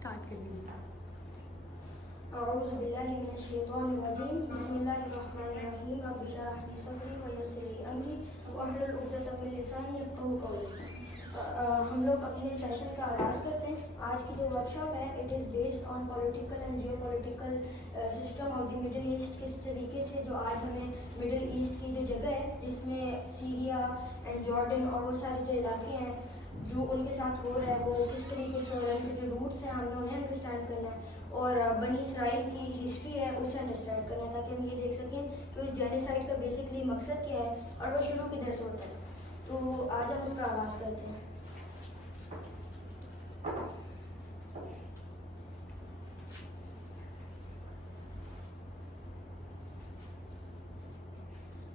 Start کر دیا. اعوذ باللہ من الشیطان الرجیم بسم اللہ الرحمن الرحیم رب اشرح لی صدری ویسر لی امری واحلل عقدۃ من لسانی یفقہوا قولی. ہم لوگ اپنے سیشن کا آغاز کرتے ہیں. آج کی جو ورک شاپ ہے it is based on political and geopolitical system of the Middle East. کس طریقے سے جو آج ہمیں مڈل ایسٹ کی جو جگہ ہے جس میں سیریا اینڈ جارڈن اور وہ سارے جو علاقے ہیں جو ان کے ساتھ ہو رہا ہے وہ کس طریقے سے ہو رہا ہے, ان کے جو روٹس ہیں ہم نے انہیں انڈرسٹینڈ کرنا ہے, اور بنی اسرائیل کی ہسٹری ہے اسے انڈرسٹینڈ کرنا ہے تاکہ ہم یہ دیکھ سکیں کہ اس جینیسائڈ کا بیسکلی مقصد کیا ہے اور وہ شروع کدھر سے ہوتا ہے. تو آج ہم اس کا آغاز کرتے ہیں.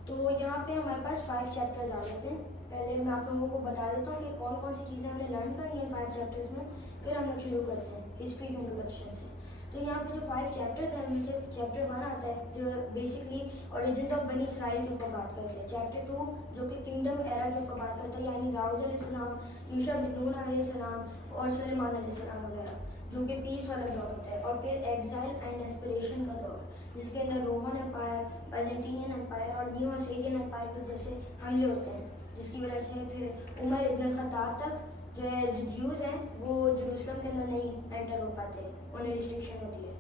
تو یہاں پہ ہمارے پاس 5 چیپٹرز آ جاتے ہیں. پہلے میں آپ لوگوں کو بتا دیتا ہوں کہ کون کون سی چیزیں ہم نے لرن کرنی ہیں 5 چیپٹرز میں, پھر ہم لوگ شروع کرتے ہیں ہسٹری کے انٹروڈکشن سے. تو یہاں پہ جو 5 چیپٹرز ہیں ان میں سے چیپٹر 1 آتا ہے جو بیسکلی اوریجنز آف بنی اسرائیل کے اوپر بات کرتے ہیں. چیپٹر 2 جو کہ کنگڈم ایرا کے اوپر بات کرتا ہے, یعنی داؤد علیہ السلام, یوشع بن نون علیہ السلام اور سلیمان علیہ السلام وغیرہ, جو کہ پیس والا دور ہوتا ہے. اور پھر ایگزائل اینڈ ایسپریشن کا دور جس کے اندر رومن امپائر, بیزنٹینین امپائر اور نیو اسیرین امپائر کے جیسے حملے ہوتے ہیں, جس کی وجہ سے پھر عمر ابن الخطاب تک جو ہے جو جیوز ہیں وہ جروسلم کے اندر نہیں انٹر ہو پاتے, انہیں ریسٹرکشن ہوتی ہے.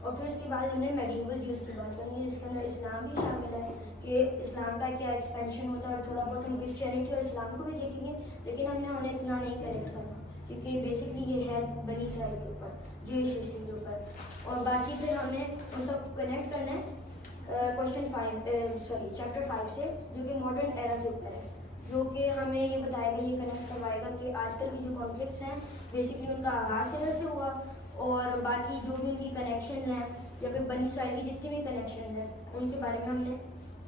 اور پھر اس کے بعد ہم نے میڈیول جیوز کی بات کرنی ہے جس کے اندر اسلام بھی شامل ہے کہ اسلام کا کیا ایکسپینشن ہوتا ہے, اور تھوڑا بہت ہم کرسچینٹی اور اسلام کو بھی دیکھیں گے, لیکن ہم نے انہیں اتنا نہیں کریکٹ کرنا کیونکہ بیسکلی یہ ہے بنی اسرائیل کے اوپر, جوئش ہسٹری کے اوپر. اور باقی پھر ہم نے ان سب کو کنیکٹ کرنا ہے چیپٹر 5 سے جو کہ ماڈرن ایرا کے اوپر ہے, جو کہ ہمیں یہ بتائے گا, یہ کنیکٹ کروائے گا کہ آج کل کی جو کانفلکٹس ہیں بیسکلی ان کا آغاز کدھر سے ہوا, اور باقی جو بھی ان کی کنیکشن ہیں یا پھر بنی اسرائیل کی جتنی بھی کنیکشن ہیں ان کے بارے میں ہم نے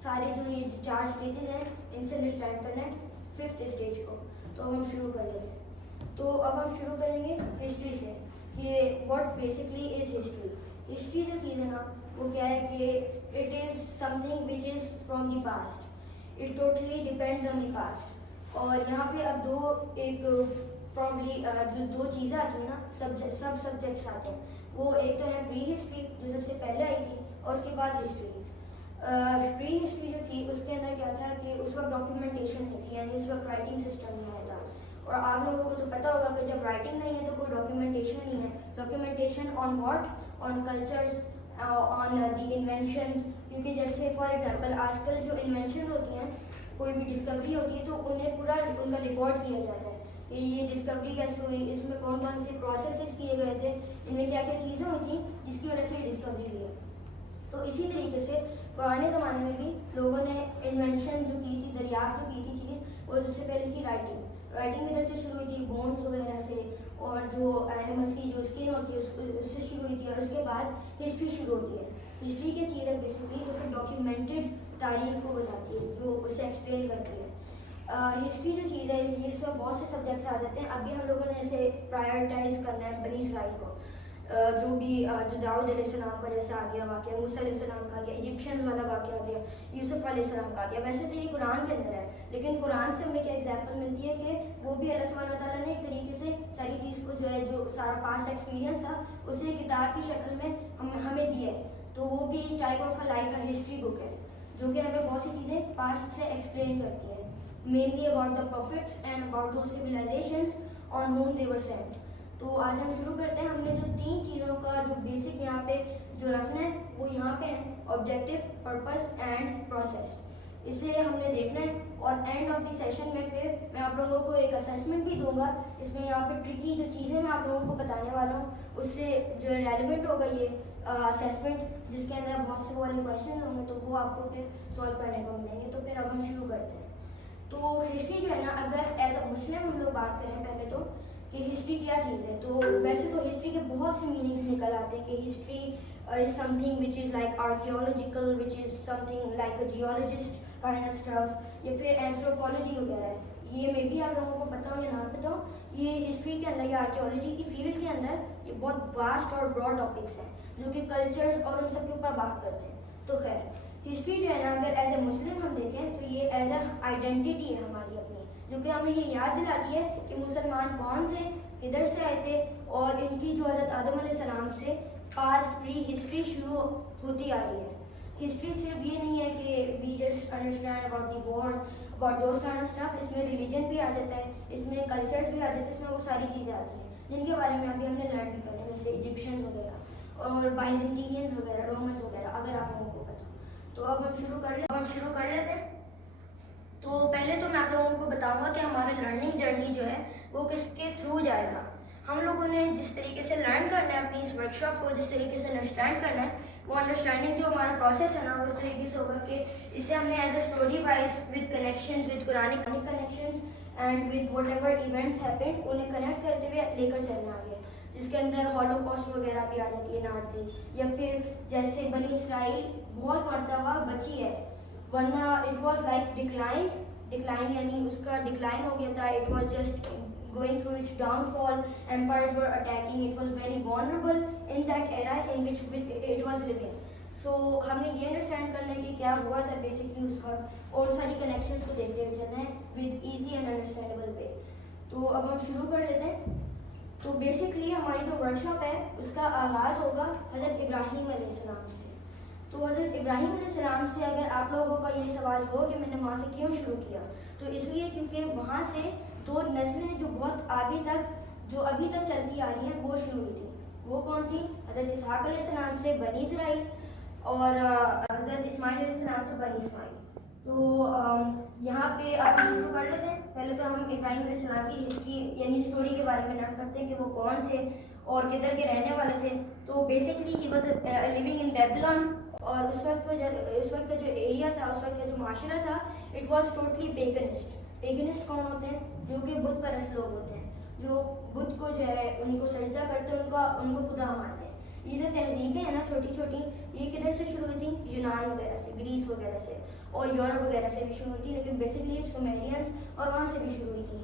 سارے جو یہ 4 اسٹیجز ہیں ان سے انڈرسٹینڈ کرنا ہے 5th اسٹیج کو. تو ہم شروع کر لیتے ہیں. تو اب ہم شروع کریں گے ہسٹری سے کہ what basically is history. History جو چیز ہے نا وہ کیا ہے کہ it is some thing which is from the past, it totally depends on the past. اور یہاں پہ اب ایک پرابلی جو 2 چیزیں آتی ہیں نا سب سبجیکٹس آتے ہیں, وہ ایک تو ہے پری ہسٹری جو سب سے پہلے آئی تھی, اور اس کے بعد ہسٹری. پری ہسٹری جو تھی اس کے اندر کیا تھا کہ اس وقت ڈاکیومنٹیشن نہیں تھی, یعنی اس وقت رائٹنگ سسٹم نہیں آیا تھا. اور آپ لوگوں کو تو پتہ ہوگا کہ جب رائٹنگ نہیں ہے تو کوئی ڈاکیومنٹیشن نہیں ہے. Documentation on what, on cultures, on the inventions. کیونکہ جیسے فار ایگزامپل آج کل جو انوینشن ہوتی ہیں, کوئی بھی ڈسکوری ہوتی ہے تو انہیں پورا ان کا ریکارڈ کیا جاتا ہے کہ یہ ڈسکوری کیسے ہوئی, اس میں کون کون سے پروسیسز کیے گئے تھے, ان میں کیا کیا چیزیں ہوئی تھیں جس کی وجہ سے یہ ڈسکوری ہوئی ہے. تو اسی طریقے سے پرانے زمانے میں بھی لوگوں نے انوینشن جو کی تھی, دریافت جو کی تھی چیز, وہ سب سے پہلے تھی رائٹنگ. رائٹنگ ادھر سے شروع ہوئی تھی بونس وغیرہ سے, اور جو اینیملس کی جو اسکن ہوتی ہے اس سے شروع ہوئی تھی, اور اس کے بعد ہسٹری شروع ہوتی ہے. ہسٹری کی چیز ہے بیسکلی جو کہ ڈاکیومنٹڈ تاریخ کو بتاتی ہے, جو اسے ایکسپلین کرتی ہے. ہسٹری جو چیز ہے یہ اس میں بہت سے سبجیکٹس آ جاتے ہیں. ابھی ہم لوگوں نے اسے پرائیورٹائز کرنا ہے بنی اسرائیل کو, جو بھی جو داؤد علیہ السلام کا جیسا آ گیا واقعہ, موسیٰ علیہ السلام کا آ گیا, ایجپشن والا واقعہ آ گیا, یوسف علیہ السلام کا آ گیا. ویسے تو یہ قرآن کے اندر ہے, لیکن قرآن سے ہمیں کیا ایگزامپل ملتی ہے کہ وہ بھی اللہ سبحانہ تعالیٰ نے ایک طریقے سے ساری چیز کو جو ہے جو سارا پاسٹ ایکسپیرینس تھا اسے کتاب کی شکل میں ہمیں دیا ہے. تو وہ بھی type of like a history book ہے جو کہ ہمیں بہت سی چیزیں پاسٹ سے ایکسپلین کرتی ہے, mainly about the prophets and about those civilizations on whom they were sent. تو آج ہم شروع کرتے ہیں. ہم نے جو 3 چیزوں کا جو بیسک یہاں پہ جو رکھنا ہے وہ یہاں پہ ہیں, آبجیکٹیو, پرپز اینڈ پروسیس. اسے ہم نے دیکھنا ہے, اور اینڈ آف دی سیشن میں پھر میں آپ لوگوں کو ایک اسیسمنٹ بھی دوں گا. اس میں یہاں پہ ٹرکی جو چیزیں میں آپ لوگوں کو بتانے والا ہوں اس سے جو ہے ریلیونٹ ہوگا یہ اسیسمنٹ, جس کے اندر بہت سے والے کویشچن ہوں گے تو وہ آپ کو پھر سالو کرنے کو ملیں گے. تو پھر اب ہم شروع کرتے ہیں. تو ہسٹری جو ہے نا, اگر ایز اے مسلم ہم لوگ بات کریں پہلے تو کہ ہسٹری کیا چیز ہے, تو ویسے تو ہسٹری کے بہت سے میننگس نکل آتے ہیں کہ history is some thing which is like archaeological, which is some thing like a geologist kind of stuff, یا پھر اینتھروپولوجی وغیرہ ہے. یہ میں بھی آپ لوگوں کو پتہ ہو یا نہ پتہ ہو, یہ ہسٹری کے اندر یا آرکیولوجی کی فیلڈ کے اندر یہ بہت واسٹ اور براڈ ٹاپکس ہیں جو کہ کلچرز اور ان سب کے اوپر بات کرتے ہیں. تو خیر ہسٹری جو ہے نا, اگر ایز اے مسلم ہم دیکھیں تو یہ ایز اے آئیڈینٹی ہے ہماری اپنی, جو کہ ہمیں یہ یاد دلاتی ہے کہ مسلمان کون تھے, کدھر سے آئے تھے, اور ان کی جو حضرت آدم علیہ السلام سے پاسٹ پری ہسٹری شروع ہوتی آ رہی ہے. ہسٹری صرف یہ نہیں ہے کہ we just understand about the wars, about those kind of stuff. اس میں ریلیجن بھی آ جاتا ہے, اس میں کلچرز بھی آ جاتے ہیں, اس میں وہ ساری چیزیں آتی ہیں جن کے بارے میں ابھی ہم نے لرن بھی کرنا ہے, جیسے ایجپشنز وغیرہ اور بائزنٹینینز وغیرہ, رومنز وغیرہ, اگر آپ لوگوں کو پتا. تو اب ہم شروع کر لیتے ہیں. تو پہلے تو میں آپ لوگوں کو بتاؤں گا کہ ہمارا لرننگ جرنی جو ہے وہ کس کے تھرو جائے گا. ہم لوگوں نے جس طریقے سے لرن کرنا ہے اپنی اس ورکشاپ کو, جس طریقے سے انڈرسٹینڈ کرنا ہے, وہ انڈرسٹینڈنگ جو ہمارا پروسیس ہے نا, وہ اس طریقے سے ہوگا کہ اسے ہم نے as a story wise with connections, with Quranic connections and with what ever events happened, انہیں کنیکٹ کرتے ہوئے لے کر چلنا آگے, جس کے اندر ہولوکاسٹ وغیرہ بھی آ جاتی ہے نارتھی, یا پھر جیسے بنی اسرائیل بہت مرتبہ بچی ہے, ورنہ اٹ واز لائک ڈکلائن یعنی اس کا ڈکلائن ہو گیا تھا. It was just going through its downfall, empires were attacking, it was very vulnerable in that era in which it was living. So ہم نے یہ انڈرسٹینڈ کرنا ہے کہ کیا ہوا تھا بیسکلی اس وقت, اور ساری کنیکشنز کو دیکھتے ہوئے چلنا ہے ود ایزی اینڈ انڈرسٹینڈیبل وے. تو اب ہم شروع کر لیتے ہیں. تو بیسکلی ہماری جو ورکشاپ ہے اس کا آغاز ہوگا حضرت ابراہیم علیہ السلام سے. تو حضرت ابراہیم علیہ السلام سے اگر آپ لوگوں کا یہ سوال ہو کہ میں نے وہاں سے کیوں شروع کیا, تو اس لیے کیونکہ وہاں سے دو نسلیں جو بہت آگے تک, جو ابھی تک چلتی آ رہی ہیں, وہ شروع ہوئی تھی. وہ کون تھی؟ حضرت اسحاق علیہ السلام سے بنی اسرائیل, اور حضرت اسماعیل علیہ السلام سے بنی اسماعیل. تو یہاں پہ آپ شروع کر لیتے ہیں. پہلے تو ہم ابراہیم علیہ السلام کی ہسٹری یعنی اسٹوری کے بارے میں لرن کرتے ہیں کہ وہ کون تھے اور کدھر کے رہنے والے تھے. تو basically he was living in Babylon, اور اس وقت کا جو ایریا تھا, اس وقت کا جو معاشرہ تھا, اٹ واز ٹوٹلی پیگنسٹ. پیگنسٹ کون ہوتے ہیں؟ جو کہ بت پرست لوگ ہوتے ہیں, جو بت کو جو ہے ان کو سجدہ کرتے ہیں, ان کو خدا مانتے ہیں. یہ جو تہذیبیں ہیں نا چھوٹی چھوٹی, یہ کدھر سے شروع ہوئی تھیں؟ یونان وغیرہ سے, گریس وغیرہ سے, اور یورپ وغیرہ سے بھی شروع ہوئی تھی, لیکن بیسکلی سومیرینس اور وہاں سے بھی شروع ہوئی تھی.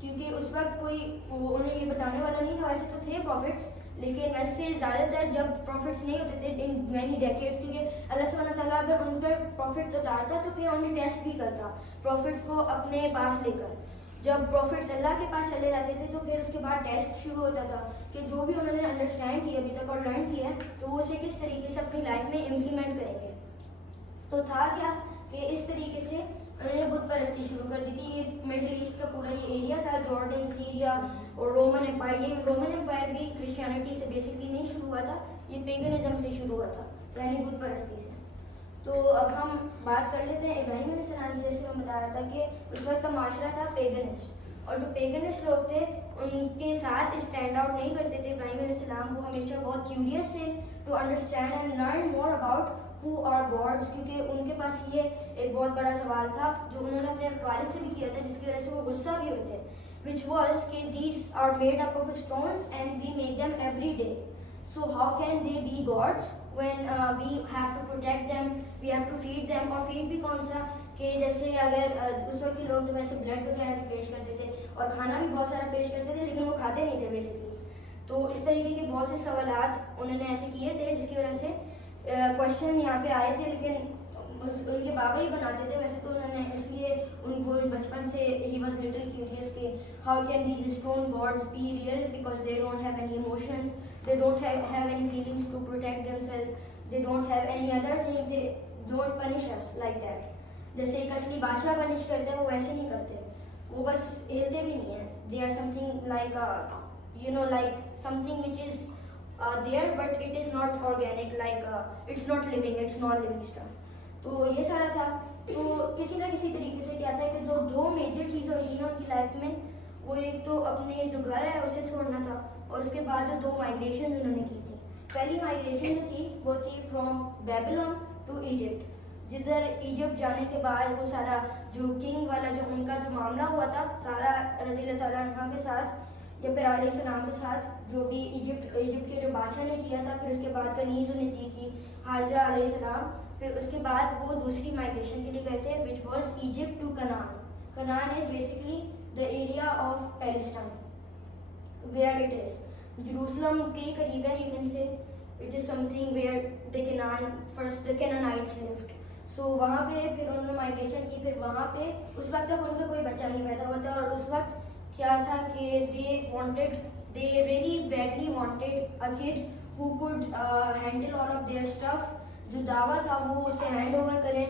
کیونکہ اس وقت کوئی انہیں یہ بتانے والا نہیں تھا. ویسے تو تھے پروفٹس, لیکن ویسے زیادہ تر جب پروفٹس نہیں ہوتے تھے ان مینی ڈیکیڈس, کیونکہ اللہ سبحانہ تعالیٰ اگر ان پر پروفٹس اتارتا تو پھر انہیں ٹیسٹ بھی کرتا پروفٹس کو اپنے پاس لے کر. جب پروفٹس اللہ کے پاس چلے جاتے تھے تو پھر اس کے بعد ٹیسٹ شروع ہوتا تھا کہ جو بھی انہوں نے انڈرسٹینڈ کیا ابھی تک اور لرن کیا ہے, تو وہ اسے کس طریقے سے اپنی لائف میں امپلیمنٹ کریں گے. تو تھا کیا کہ اس طریقے سے انہوں نے بت پرستی شروع کر دی تھی. یہ مڈل ایسٹ کا پورا یہ ایریا تھا, جارڈن, سیریا اور رومن امپائر. یہ رومن امپائر بھی کرسچینٹی سے بیسکلی نہیں شروع ہوا تھا, یہ پیگنزم سے شروع ہوا تھا, یعنی بت پرستی سے. تو اب ہم بات کر لیتے ہیں ابراہیم علیہ السلام کی. جیسے میں بتا رہا تھا کہ اس وقت کا معاشرہ تھا پیگنسٹ, اور جو پیگنسٹ لوگ تھے ان کے ساتھ اسٹینڈ آؤٹ نہیں کرتے تھے. ابراہیم علیہ السلام کو ہمیشہ بہت کیوریس تھے to understand and learn more about who are gods, کیونکہ ان کے پاس یہ ایک بہت بڑا سوال تھا جو انہوں نے اپنے والد سے بھی کیا تھا, جس کی وجہ سے وہ غصہ بھی ہوئے تھے, which was کہ these are made up of stones and we make them every day. So how can they be gods when we have to protect them, we have to feed them. اور feed بھی کون سا, کہ جیسے اگر اس وقت کے لوگ تو ویسے بلڈ وغیرہ بھی پیش کرتے تھے اور کھانا بھی بہت سارا پیش کرتے تھے, لیکن وہ کھاتے نہیں تھے بیسکلی. تو اس طریقے کے بہت سے سوالات انہوں نے ایسے کیے تھے جس کی وجہ سے کوشچن یہاں پہ آئے تھے, لیکن ان کے بابا ہی بناتے تھے. ویسے تو انہوں نے اس لیے ان کو بچپن سے ہی واز لٹل کیوریس کہ how can these stone gods be real, because they don't have any emotions, they don't have any feelings to protect themselves, they don't have any other thing, they don't punish us like that. جیسے ایک اصلی بادشاہ punish کرتے ہیں وہ ویسے نہیں کرتے, وہ بس ہلتے بھی نہیں ہیں. they are something like like something which is there but it is not organic, like it's not living, it's not living stuff. تو یہ سارا تھا. تو کسی نہ کسی طریقے سے کیا تھا کہ دو میجر چیزیں ہوئی ہیں ان کی لائف میں. وہ ایک تو اپنے جو گھر ہے اسے چھوڑنا تھا, اور اس کے بعد جو 2 مائگریشن انہوں نے کی تھی. پہلی مائگریشن جو تھی وہ تھی فرام بیبلون ٹو ایجپٹ, جدھر ایجپٹ جانے کے بعد وہ سارا جو کنگ والا جو ان کا جو معاملہ ہوا تھا سارا رضی اللہ تعالیٰ عنہ کے ساتھ یا پھر علیہ السلام کے ساتھ, جو بھی ایجپٹ کے جو بادشاہ نے کیا تھا. پھر اس کے بعد کنیز انہیں دی تھی ہاجرہ علیہ السلام. پھر اس کے بعد وہ دوسری مائگریشن کے لیے گئے تھے which was Egypt to Canaan. Canaan is basically the area of Palestine where it is Jerusalem کے قریب ہے. you can say it is something where the Canaanites lived. سو وہاں پہ پھر انہوں نے مائگریشن کی. پھر وہاں پہ اس وقت تک ان کا کوئی بچہ نہیں پیدا ہوا تھا, اور اس وقت کیا تھا کہ they really badly wanted a kid who could handle all of their stuff. جو دعویٰ تھا وہ اسے ہینڈ اوور کریں,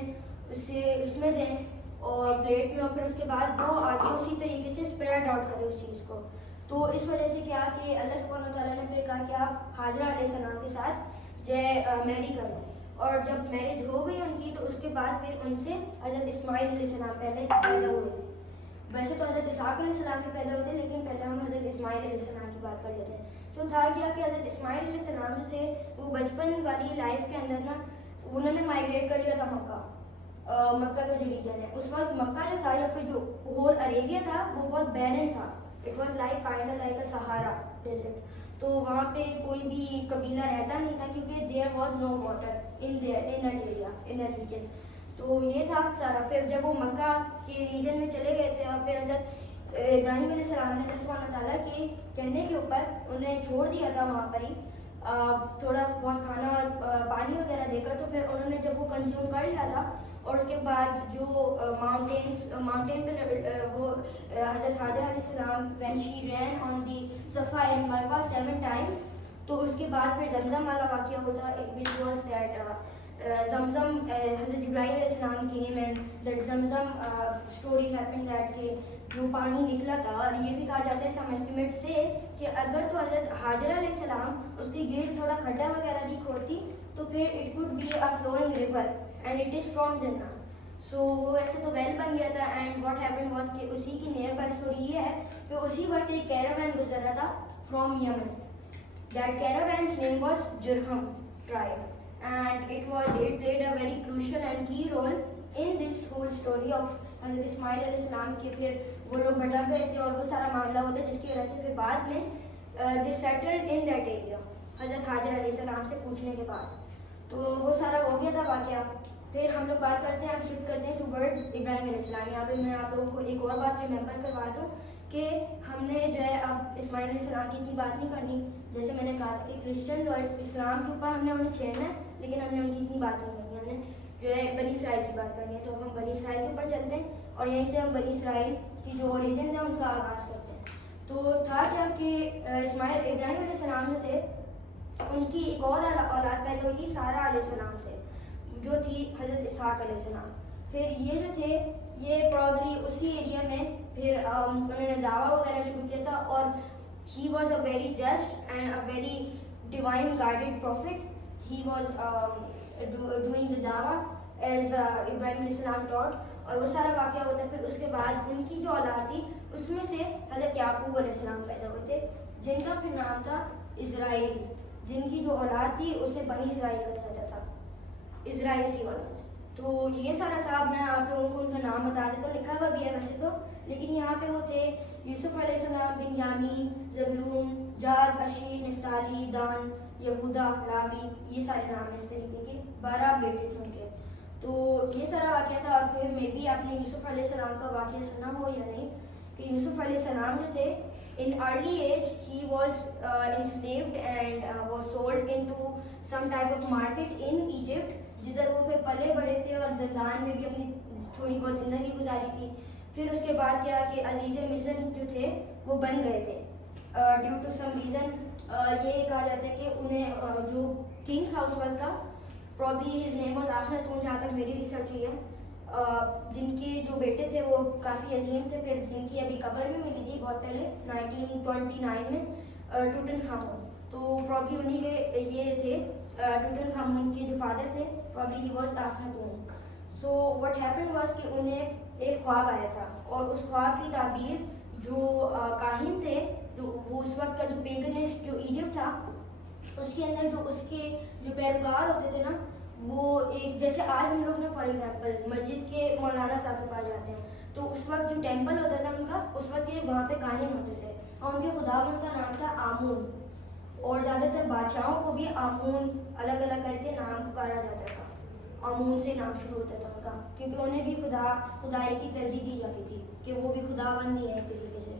اسے اس میں دیں اور پلیٹ میں, اور پھر اس کے بعد وہ آگے اسی طریقے سے اسپریڈ آؤٹ کرے اس چیز کو. تو اس وجہ سے کیا کہ اللہ سبحانہ تعالیٰ نے پھر کہا کہ آپ حاجرہ علیہ السلام کے ساتھ جو ہے میری کر لیں. اور جب میرج ہو گئی ان کی تو اس کے بعد پھر ان سے حضرت اسماعیل علیہ السلام پہلے پیدا ہوئے تھے. ویسے تو حضرت اسحاق علیہ السلام بھی پیدا ہوئے تھے, لیکن پہلے ہم حضرت اسماعیل علیہ السلام کی بات کر لیتے ہیں. تو تھا کیا کہ حضرت اسماعیل علیہ السلام جو تھے وہ بچپن والی لائف کے اندر نا انہوں نے مائگریٹ کر لیا تھا مکہ کا جو ریجن ہے. اس وقت مکہ جو تھا یا پھر جو ہول عربیہ تھا وہ بہت بیرن تھا. اٹ واز لائک اے سہارا ڈیزرٹ. تو وہاں پہ کوئی بھی قبیلہ رہتا نہیں تھا کیونکہ there was no water in that area in that region. تو یہ تھا سارا. پھر جب وہ مکہ کے ریجن میں چلے گئے تھے اور پھر حضرت ابراہیم علیہ السلام نے اللہ سبحانہ تعالیٰ کے کہنے کے اوپر انہیں چھوڑ دیا تھا وہاں پر ہی تھوڑا بہت کھانا اور پانی وغیرہ دے کر. تو پھر انہوں نے جب وہ کنزیوم کر لیا تھا اور اس کے بعد جو ماؤنٹین پہ وہ حضرت حاجرہ علیہ السلام when she ran on the Safa and Marwa 7 times, تو اس کے بعد پھر زمزم والا واقعہ ہوتا which was that زمزم حضرت ابراہیم علیہ السلام came and that Zamzam story happened that کہ جو پانی نکلا تھا. اور یہ بھی کہا جاتا ہے سم estimate سے کہ اگر تو حضرت حاجرہ علیہ السلام اس کی گرد تھوڑا کھڈا وغیرہ نہیں کھودتی تو پھر it could be a flowing river and it is from Jannah. سو ویسے تو ویل بن گیا تھا. اینڈ واٹ ہیپن واز کہ اسی کی نیئر بائی اسٹوری یہ ہے کہ اسی وقت ایک کیراوین گزر رہا تھا from Yemen. That caravan's name was Jurhum tribe and it played a very crucial and key role in this whole story of حضرت اسماعیل علیہ السلام کے. پھر وہ لوگ بھٹک گئے تھے اور وہ سارا معاملہ ہوتا ہے جس کی وجہ سے پھر بعد میں they settled in that area حضرت حاجر علیہ السلام سے پوچھنے کے بعد. تو وہ سارا ہو گیا تھا واقعہ. پھر ہم لوگ بات کرتے ہیں, ہم شفٹ کرتے ہیں ٹوورڈز ابراہیم علیہ السلام. یہاں پہ میں آپ لوگوں کو ایک اور بات ریممبر کروا دوں کہ ہم نے جو ہے اب اسماعیل علیہ السلام کی اتنی بات نہیں کرنی. جیسے میں نے کہا تھا کہ کرسچن اور اسلام کے اوپر ہم نے انہیں چھیڑنا ہے, لیکن ہم نے ان کی اتنی بات نہیں کرنی. ہم نے جو ہے بنی اسرائیل کی بات کرنی ہے. تو ہم بنی اسرائیل کے اوپر چلتے ہیں اور یہیں سے ہم بنی اسرائیل کی جو اوریجن ہے ان کا آغاز کرتے ہیں. تو تھا کیا کہ ابراہیم علیہ السلام جو تھے ان کی ایک اور اولاد پیدا ہوئی تھی سارہ علیہ السلام سے, جو تھی حضرت اسحاق علیہ السلام. پھر یہ جو تھے یہ پرابلی اسی ایریا میں پھر انہوں نے دعویٰ وغیرہ شروع کیا تھا. اور he was a very just and a very divine guided prophet. He was doing the دعویٰ ایز ابراہیم علیہ السلام ٹاٹ. اور وہ سارا واقعہ ہوتا ہے. پھر اس کے بعد ان کی جو اولاد تھی اس میں سے حضرت یعقوب علیہ السلام پیدا ہوئے تھے جن کا پھر نام تھا اسرائیل. جن کی جو اولاد تھی اسے بنی اسرائیل کہا جاتا تھا, اسرائیل کی اولاد. تو یہ سارا تھا. اب میں آپ لوگوں کو ان کا نام بتا دیتا ہوں, لکھا ہوا بھی ہے ویسے تو, لیکن یہاں پہ وہ تھے یوسف علیہ السلام, بنیامین, زبلون, جاد, اشیر, نفتالی, دان, یہودا, لاوی. یہ سارے نام اس طریقے کے 12 بیٹے تھے ان کے. تو یہ سارا واقعہ تھا. اور پھر میں بھی آپ نے یوسف علیہ السلام کا واقعہ سنا ہو یا نہیں کہ یوسف علیہ السلام جو تھے in early age he was enslaved and was sold into some type of market in Egypt, جدھر وہ پھر پلے بڑے تھے اور زندان میں بھی اپنی تھوڑی بہت زندگی گزاری تھی. پھر اس کے بعد کیا کہ عزیز مصر جو تھے وہ بن گئے تھے ڈیو ٹو سم ریزن. یہ کہا جاتا ہے کہ انہیں جو کنگ تھا اس وقت کا پرابلی ہز نیم واز آخناتون, جہاں تک میری ریسرچ ہوئی ہے, جن کے جو بیٹے تھے وہ کافی عظیم تھے. پھر جن کی ابھی قبر بھی ملی تھی بہت پہلے 1929 میں, ٹوٹن خامون. تو پرابلی انہی کے یہ تھے ٹوٹن خامون کے جو فادر تھے, probably he was Akhenaten. So what happen was کہ انہیں ایک خواب آیا تھا اور اس خواب کی تعبیر جو کاہن تھے, جو وہ اس وقت کا جو پیگنس جو ایجپٹ تھا اس کے اندر جو اس کے جو پیروکار ہوتے تھے نا, وہ ایک جیسے آج ہم لوگ نا فار ایگزامپل مسجد کے مولانا صاحب کے پاس جاتے ہیں, تو اس وقت جو ٹیمپل ہوتا تھا ان کا, اس وقت یہ وہاں پہ کاہن ہوتے تھے اور ان کے خداوند کا نام تھا آمون. اور زیادہ تر بادشاہوں کو بھی آمون الگ الگ کر کے نام پکارا جاتا تھا. آمون سے نام شروع ہوتا تھا ان کا, کیونکہ انہیں بھی خدائی کی ترجیح دی جاتی تھی کہ وہ بھی خداوند ہی ہے ایک طریقے سے.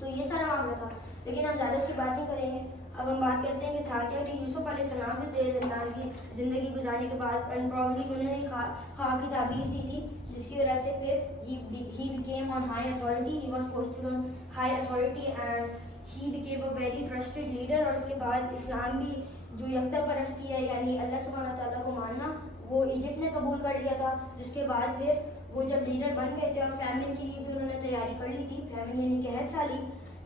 تو یہ سارا معاملہ تھا, لیکن ہم زیادہ اس کی بات نہیں کریں گے. اب ہم بات کرتے ہیں کہ تھا کیا کہ یوسف علیہ السلام جو تیز انداز کی زندگی گزارنے کے بعد پرابلی انہوں نے خواہ کی تعبیر دی تھی، جس کی وجہ سے پھر he became on high authority, he was posted on high authority and he became a very trusted leader. اور اس کے بعد اسلام بھی جو یکتا پرستی ہے یعنی اللہ سبحانہ تعالیٰ کو ماننا وہ ایجپٹ نے قبول کر لیا تھا، جس کے بعد پھر وہ جب لیڈر بن گئے تھے اور فیمن کے لیے بھی انہوں نے تیاری کر لی تھی، فیمن یعنی قحط سالی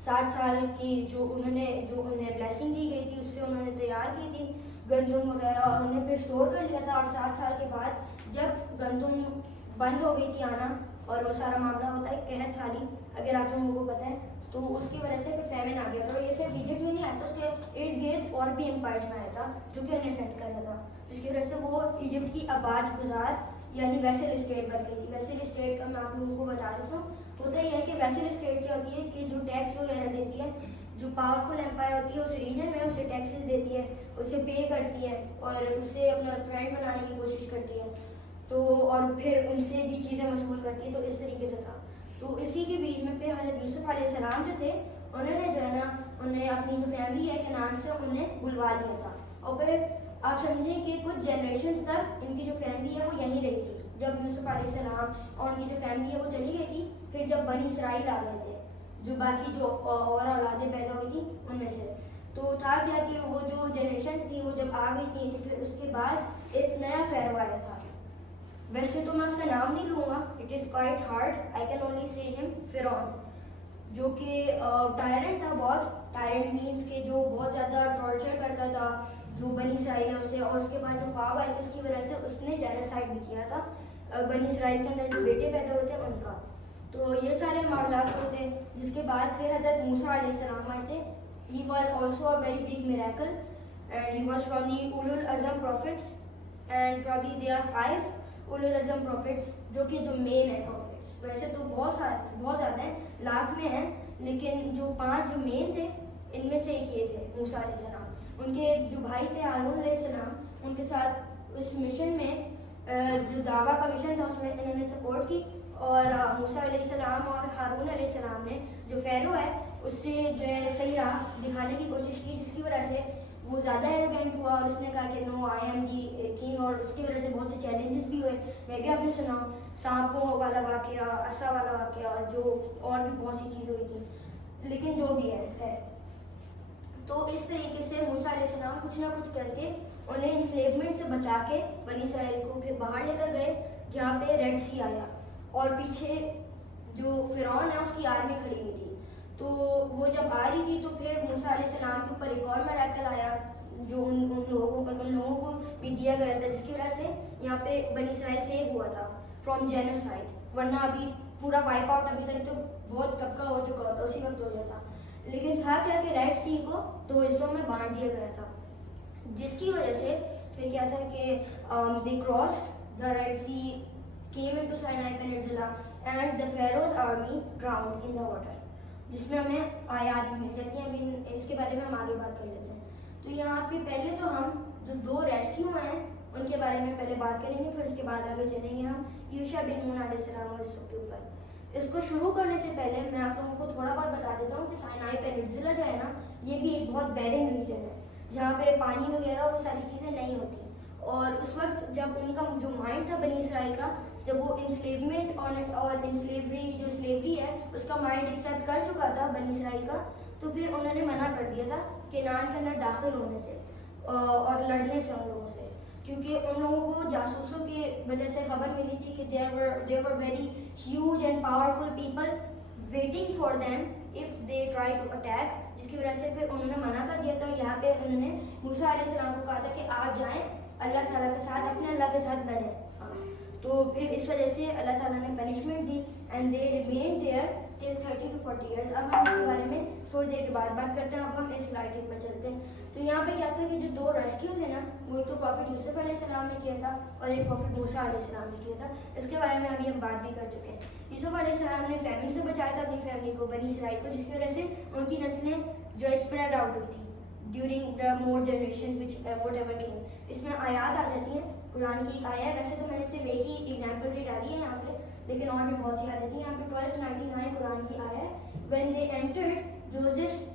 7 سال کی جو انہیں بلیسنگ دی گئی تھی اس سے انہوں نے تیار کی تھی گندم وغیرہ، اور انہوں نے پھر اسٹور کر لیا تھا. اور 7 سال کے بعد جب گندم بند ہو گئی تھی آنا اور وہ سارا معاملہ ہوتا ہے قحط سالی، اگر آپ لوگوں کو پتہ ہے، تو اس کی وجہ سے پھر فیمن آ گیا تھا. اور یہ صرف ایجپٹ میں نہیں آیا تھا، اس کے ارد گرد اور بھی امپائرز میں آیا تھا جو کہ انہیں افیکٹ کر رہا تھا، جس کی وجہ سے وہ ایجپٹ کی آباد گزار یعنی ویسل اسٹیٹ بن گئی تھی. ویسل اسٹیٹ کا میں آپ لوگوں کو بتا دیتا ہوں. ہوتا یہ ہے کہ ویسل اسٹیٹ کیا ہوتی ہے کہ جو ٹیکس وغیرہ دیتی ہے، جو پاورفل امپائر ہوتی ہے اس ریجن میں اسے ٹیکسز دیتی ہے، اسے پے کرتی ہے اور اس سے اپنا فرینڈ بنانے کی کوشش کرتی ہے، تو اور پھر ان سے بھی چیزیں وصول کرتی ہے. تو اس طریقے سے تھا. تو اسی کے بیچ میں پھر حضرت یوسف علیہ السلام جو تھے انہوں نے جو ہے نا انہیں اپنی جو فیملی ہے کنعان سے انہیں بلوا لیا تھا. اور پھر آپ سمجھیں کہ کچھ جنریشنز تک ان کی جو فیملی ہے وہ یہیں رہی تھی. جب یوسف علیہ السلام اور ان کی جو فیملی ہے وہ چلی گئی تھی، پھر جب بنی اسرائیل آ گئے تھے جو باقی جو اور اولادیں پیدا ہوئی تھیں ان میں سے، تو تھا کیا کہ وہ جو جنریشن تھی وہ جب آ گئی تھی تو پھر اس کے بعد ایک نیا فیرو آیا تھا. ویسے تو میں اس کا نام نہیں لوں گا، it is quite hard, I can only say him فرعون، جو کہ ٹائرنٹ تھا. بہت ٹائرنٹ مینس کہ جو بہت زیادہ ٹارچر کرتا تھا جو بنی اسرائیل ہے اسے، اور اس کے بعد جو خواب آئے تھے اس کی وجہ سے اس نے جینوسائڈ بھی کیا تھا بنی اسرائیل کے اندر جو بیٹے پیدا ہوتے ہیں ان کا. تو یہ سارے معاملات ہوتے، جس کے بعد پھر حضرت موسیٰ علیہ السلام آئے تھے. He was also a very big miracle and he was from the اولو العزم prophets and probably they are 5 اولو العزم پروفٹس جو کہ جو مین ہے پروفٹس. ویسے تو بہت زیادہ ہیں، لاکھ میں ہیں، لیکن جو 5 جو مین تھے ان میں سے ایک یہ تھے موسیٰ علیہ السلام. ان کے جو بھائی تھے ہارون علیہ السلام، ان کے ساتھ اس مشن میں جو دعویٰ کا مشن تھا اس میں انہوں نے سپورٹ کی، اور موسیٰ علیہ السلام اور ہارون علیہ السلام نے جو فیرو ہے اس سے جو ہے صحیح راہ دکھانے کی کوشش کی، جس کی وجہ سے وہ زیادہ ایروگینٹ ہوا اور اس نے کہا کہ نو آئی ایم دی کنگ، اور اس کی وجہ سے بہت سے چیلنجز بھی ہوئے. میں بھی آپ نے سنا سانپوں والا واقعہ، عصا والا واقعہ، جو اور بھی بہت سی چیز ہوئی تھی، لیکن جو بھی ہے. تو اس طریقے سے موسیٰ علیہ السلام کچھ نہ کچھ کر کے انہیں انسلیومنٹ سے بچا کے بنی اسرائیل کو پھر باہر لے کر گئے جہاں پہ ریڈ سی آیا، اور پیچھے جو فرعون ہے اس کی آرمی کھڑی ہوئی تھی. تو وہ جب آ رہی تھی تو پھر موسیٰ علیہ السلام کے اوپر ایک اور میریکل آیا جو ان لوگوں کو بھی دیا گیا تھا، جس کی وجہ سے یہاں پہ بنی اسرائیل سیو ہوا تھا فرام جینوسائڈ. ورنہ ابھی پورا وائپ آؤٹ ابھی تک تو بہت کب کا ہو چکا ہوتا، اسی وقت ہو جاتا. لیکن تھا کیا کہ ریڈ سی کو 2 حصوں میں بانٹ دیا گیا تھا، جس کی وجہ سے پھر کیا تھا کہ they crossed the Red Sea, came into Sinai Peninsula and the Pharaoh's army drowned in the water. جس میں ہمیں آیات مل جاتی ہیں، ابھی اس کے بارے میں ہم آگے بات کر لیتے ہیں. تو یہاں پہ پہلے تو ہم جو 2 ریسکیو ہیں ان کے بارے میں پہلے بات کریں گے، پھر اس کے بعد آگے چلیں گے ہم یوشع بن نون علیہ السلام اور اس کے اوپر. اس کو شروع کرنے سے پہلے میں آپ لوگوں کو تھوڑا بہت بتا دیتا ہوں کہ سائنائی پیننسولا جو ہے نا یہ بھی ایک بہت بیرن ریجن ہے جہاں پہ پانی وغیرہ وہ ساری چیزیں نہیں ہوتی. اور اس وقت جب ان کا جو مائنڈ تھا بنی اسرائیل کا، جب وہ انسلیومنٹ اور سلیوری ہے اس کا مائنڈ ایکسیپٹ کر چکا تھا بنی اسرائیل کا، تو پھر انہوں نے منع کر دیا تھا کنعان کے اندر داخل ہونے سے اور لڑنے سے ان لوگوں سے، کیونکہ ان لوگوں کو جاسوسوں کی وجہ سے خبر ملی تھی کہ there were very huge and powerful people waiting for them if they try to attack، جس کی وجہ سے پھر انہوں نے منع کر دیا تھا. یہاں پہ انہوں نے موسیٰ علیہ السلام کو کہا تھا کہ آپ جائیں اللہ تعالیٰ کے ساتھ، اپنے اللہ کے ساتھ لڑیں. تو پھر اس وجہ سے اللہ تعالیٰ نے punishment the end they remained there till 30 to 40 years. اب ہم اس کے بارے میں تھوڑی دیر کے بعد بات کرتے ہیں. اب ہم اس سلائڈ پر چلتے ہیں. تو یہاں پہ کیا تھا کہ جو 2 ریسکیو تھے نا، وہ ایک تو پروفٹ یوسف علیہ السلام نے کیا تھا اور ایک پروفٹ موسیٰ علیہ السلام نے کیا تھا. اس کے بارے میں ابھی ہم بات بھی کر چکے ہیں. یوسف علیہ السلام نے فیملی سے بچایا تھا اپنی فیملی کو، بنی اسرائیل کو، جس کی وجہ سے ان کی نسلیں جو اسپریڈ آؤٹ ہوئی تھی during the more generation which whatever came. اس میں آیات آ جاتی ہیں، قرآن کی ایک آیا ہے، ویسے تو میں نے صرف ایک ہی ایگزامپل بھی ڈالی ہے یہاں پہ، لیکن اور بھی بہت سی آ جاتی ہیں. یہاں پہ 1299 قرآن کی آیا ہے. when they entered Joseph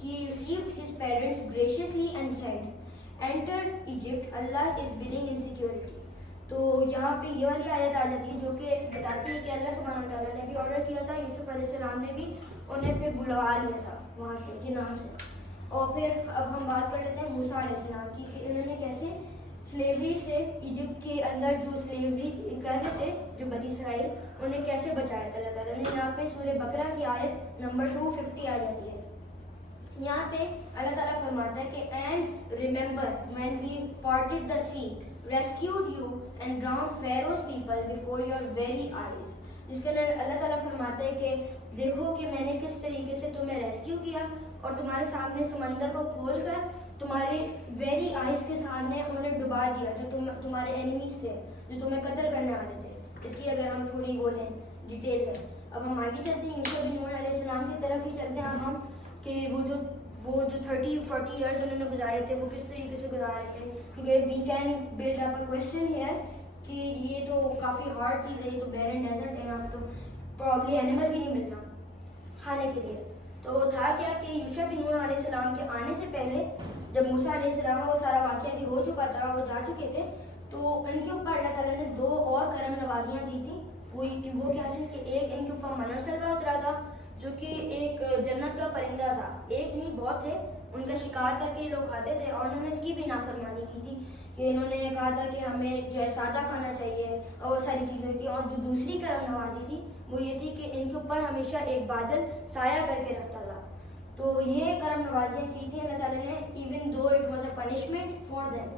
he received his parents graciously and said, enter Egypt, Allah is willing in security. تو یہاں پہ یہ والی آیت آ جاتی ہے جو کہ بتاتی ہے کہ اللہ سبحانہ تعالیٰ نے بھی آرڈر کیا تھا, یوسف علیہ السلام نے بھی انہیں پھر بلوا لیا تھا وہاں سے کنعان سے. اور پھر اب ہم بات کر لیتے ہیں موسیٰ علیہ السلام کی کہ انہوں نے کیسے سلیوری سے ایجپٹ کے اندر جو سلیوری کر رہے تھے جو بنی اسرائیل انہیں کیسے بچایا تھا اللہ تعالیٰ نے. یہاں پہ سورہ بقرہ کی آیت نمبر 250 آ جاتی ہے. یہاں پہ اللہ تعالیٰ فرماتا ہے کہ and remember when we parted the sea, rescued you and drowned Pharaoh's people before your very eyes. جس کے اندر اللہ تعالیٰ فرماتا ہے کہ دیکھو کہ میں نے کس طریقے سے تمہیں ریسکیو کیا اور تمہارے سامنے سمندر کو کھول کر تمہارے ویری آئیز کے سامنے انہیں ڈبا دیا جو تمہارے اینیمیز تھے جو تمہیں قتل کرنے والے تھے. اس کی اگر ہم تھوڑی بولیں ڈیٹیل میں اب ہم آگے چلتے ہیں یوسف بن نون علیہ السلام کی طرف ہی چلتے ہیں ہم کہ وہ جو 30-40 ایئرز انہوں نے گزارے تھے وہ کس طریقے سے گزارے تھے, کیونکہ we can build up a question here کہ یہ تو کافی ہارڈ چیز ہے, یہ تو بیرن ڈیزرٹ ہے, یہاں پہ تو پرابلی اینیمل بھی نہیں ملنا کھانے کے لیے. تو تھا کیا کہ یوشع بن نون علیہ السلام کے آنے سے پہلے جب موسیٰ علیہ السلام وہ سارا واقعہ بھی ہو چکا تھا, وہ جا چکے تھے, تو ان کے اوپر اللہ تعالیٰ نے 2 اور کرم نوازیاں دی تھیں. وہ کیا تھی کہ ایک ان کے اوپر منّا سلویٰ اترا تھا جو کہ ایک جنت کا پرندہ تھا, ایک نہیں بہت تھے, ان کا شکار کر کے یہ لوگ کھاتے تھے. اور انہوں نے اس کی بھی نافرمانی کی تھی کہ انہوں نے کہا تھا کہ ہمیں جو ہے سادہ کھانا چاہیے اور وہ ساری چیزیں تھیں. اور جو دوسری کرم نوازی تھی وہ یہ تھی کہ ان کے اوپر ہمیشہ ایک بادل سایہ کر کے رکھتا تھا. تو یہ کرم نوازیاں کی تھی اللہ تعالیٰ نے, even though it was a punishment for them.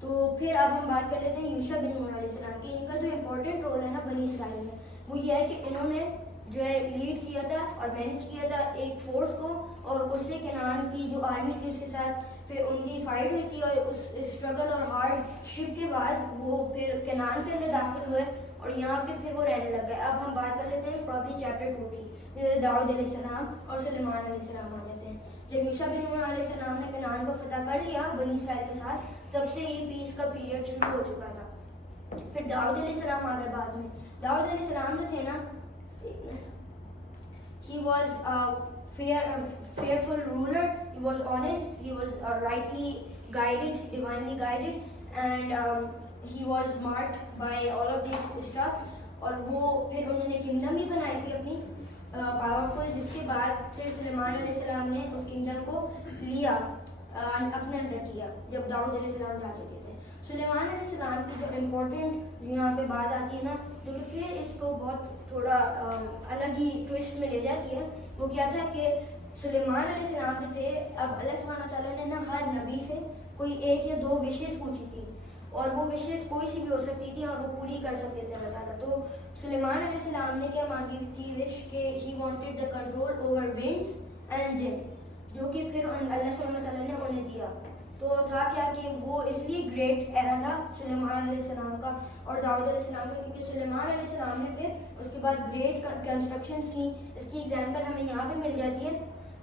تو پھر اب ہم بات کر لیتے ہیں یوشع بن نون علیہ السلام کی. ان کا جو امپورٹنٹ رول ہے نا بنی اسرائیل میں وہ یہ ہے کہ انہوں نے جو ہے لیڈ کیا تھا اور مینیج کیا تھا ایک فورس کو, اور اس سے کنعان کی جو آرمی تھی اس کے ساتھ پھر ان کی فائٹ ہوئی تھی, اور اس اسٹرگل اور ہارڈ شپ کے بعد وہ پھر کنعان کے اندر داخل ہوئے اور یہاں پہ پھر وہ رہنے لگ گئے. اب ہم بات کر لیتے ہیں پرابلی چیپٹر 2 کی, داؤد علیہ السلام اور سلیمان علیہ السلام آ جاتے ہیں. جب یوشع بن نون علیہ السلام نے کنعان کو فتح کر لیا بنی اسرائیل کے ساتھ, تب سے یہ پیس کا پیریڈ شروع ہو چکا تھا. پھر داؤد علیہ السلام آ گئے بعد میں. داؤد علیہ السلام جو تھے نا, he was a fearful ruler, he was honest, he was rightly guided, divinely guided, and he was marked by all of this stuff. اور وہ پھر انہوں نے کنگڈم بھی بنائی تھی اپنی پاورفل, جس کے بعد پھر سلیمان علیہ السلام نے اس کنگڈم کو لیا اپنے اندر کیا جب داؤد علیہ السلام جا چکے تھے. سلیمان علیہ السلام کی جو امپورٹنٹ یہاں پہ بات آتی ہے نا, جو کہ پھر اس کو بہت تھوڑا الگ ہی ٹوسٹ میں لے جاتی ہے, وہ کیا تھا کہ سلیمان علیہ السلام جو تھے, اب اللہ سبحانہ تعالیٰ نے نا ہر نبی سے کوئی 1 یا 2 وشز پوچھی تھی, اور وہ وشز کوئی سی بھی ہو سکتی تھی اور وہ پوری کر سکتے تھے اللہ تعالیٰ. تو سلیمان علیہ السلام نے کیا مانگی تھی وش کہ he wanted the control over winds and جن, جو کہ پھر اللہ سبحانہ تعالیٰ نے انہیں دیا. تو تھا کیا کہ وہ اس لیے گریٹ ایرا تھا سلیمان علیہ السلام کا اور داؤد علیہ السلام کا, کیونکہ سلیمان علیہ السلام نے پھر اس کے بعد گریٹ کنسٹرکشنز کی. اس کی ایگزامپل ہمیں یہاں پہ مل جاتی ہے.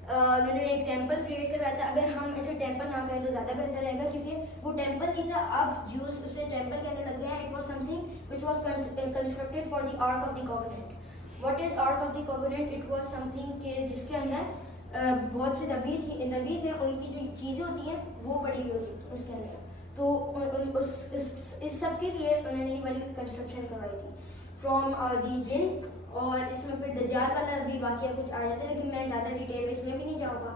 انہوں نے ایک ٹیمپل کریٹ کروایا تھا. اگر ہم اسے ٹیمپل نہ کہیں تو زیادہ بہتر رہے گا, کیونکہ وہ ٹیمپل نہیں تھا, اب جیوز اسے ٹیمپل کہنے لگ گئے ہیں. It was something which was constructed for the ark of the covenant. What is ark of the covenant? It was something کہ جس کے اندر بہت سے نبی تھے, ان کی جو چیزیں ہوتی ہیں وہ پڑی ہوئی ہوتی تھی اس کے اندر. تو اس سب کے لیے انہوں نے یہ والی کنسٹرکشن کروائی تھی فرام دی جن. اور اس میں پھر دجال والا بھی واقعہ کچھ آ جاتا ہے, لیکن میں زیادہ ڈیٹیل اس میں بھی نہیں جاؤں گا.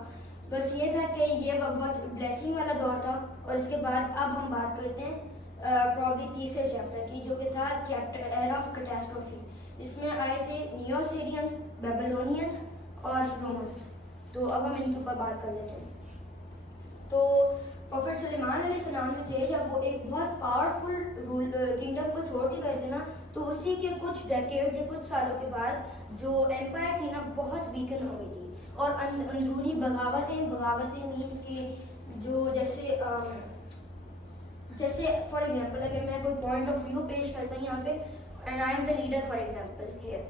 بس یہ تھا کہ یہ بہت بلیسنگ والا دور تھا. اور اس کے بعد اب ہم بات کرتے ہیں پرابلی تیسرے چیپٹر کی, جو کہ تھا چیپٹر ایئر آف کیٹاسٹروفی. اس میں آئے تھے نیو سیرینز, بیبلونینز اور رومنز. تو اب ہم ان کے اوپر بات کر لیتے ہیں. تو پروفیٹ سلیمان علیہ السلام جو تھے, جب وہ ایک بہت پاورفل کنگڈم کو چھوڑ کے گئے تھے نا, تو اسی کے کچھ ڈیکیڈز یا کچھ سالوں کے بعد جو ایمپائر تھی نا بہت ویکن ہو گئی تھی. اور اندرونی بغاوتیں مینس کہ جو جیسے فار ایگزامپل اگر میں کوئی پوائنٹ آف ویو پیش کرتا ہوں یہاں پہ, and I am the leader for example here,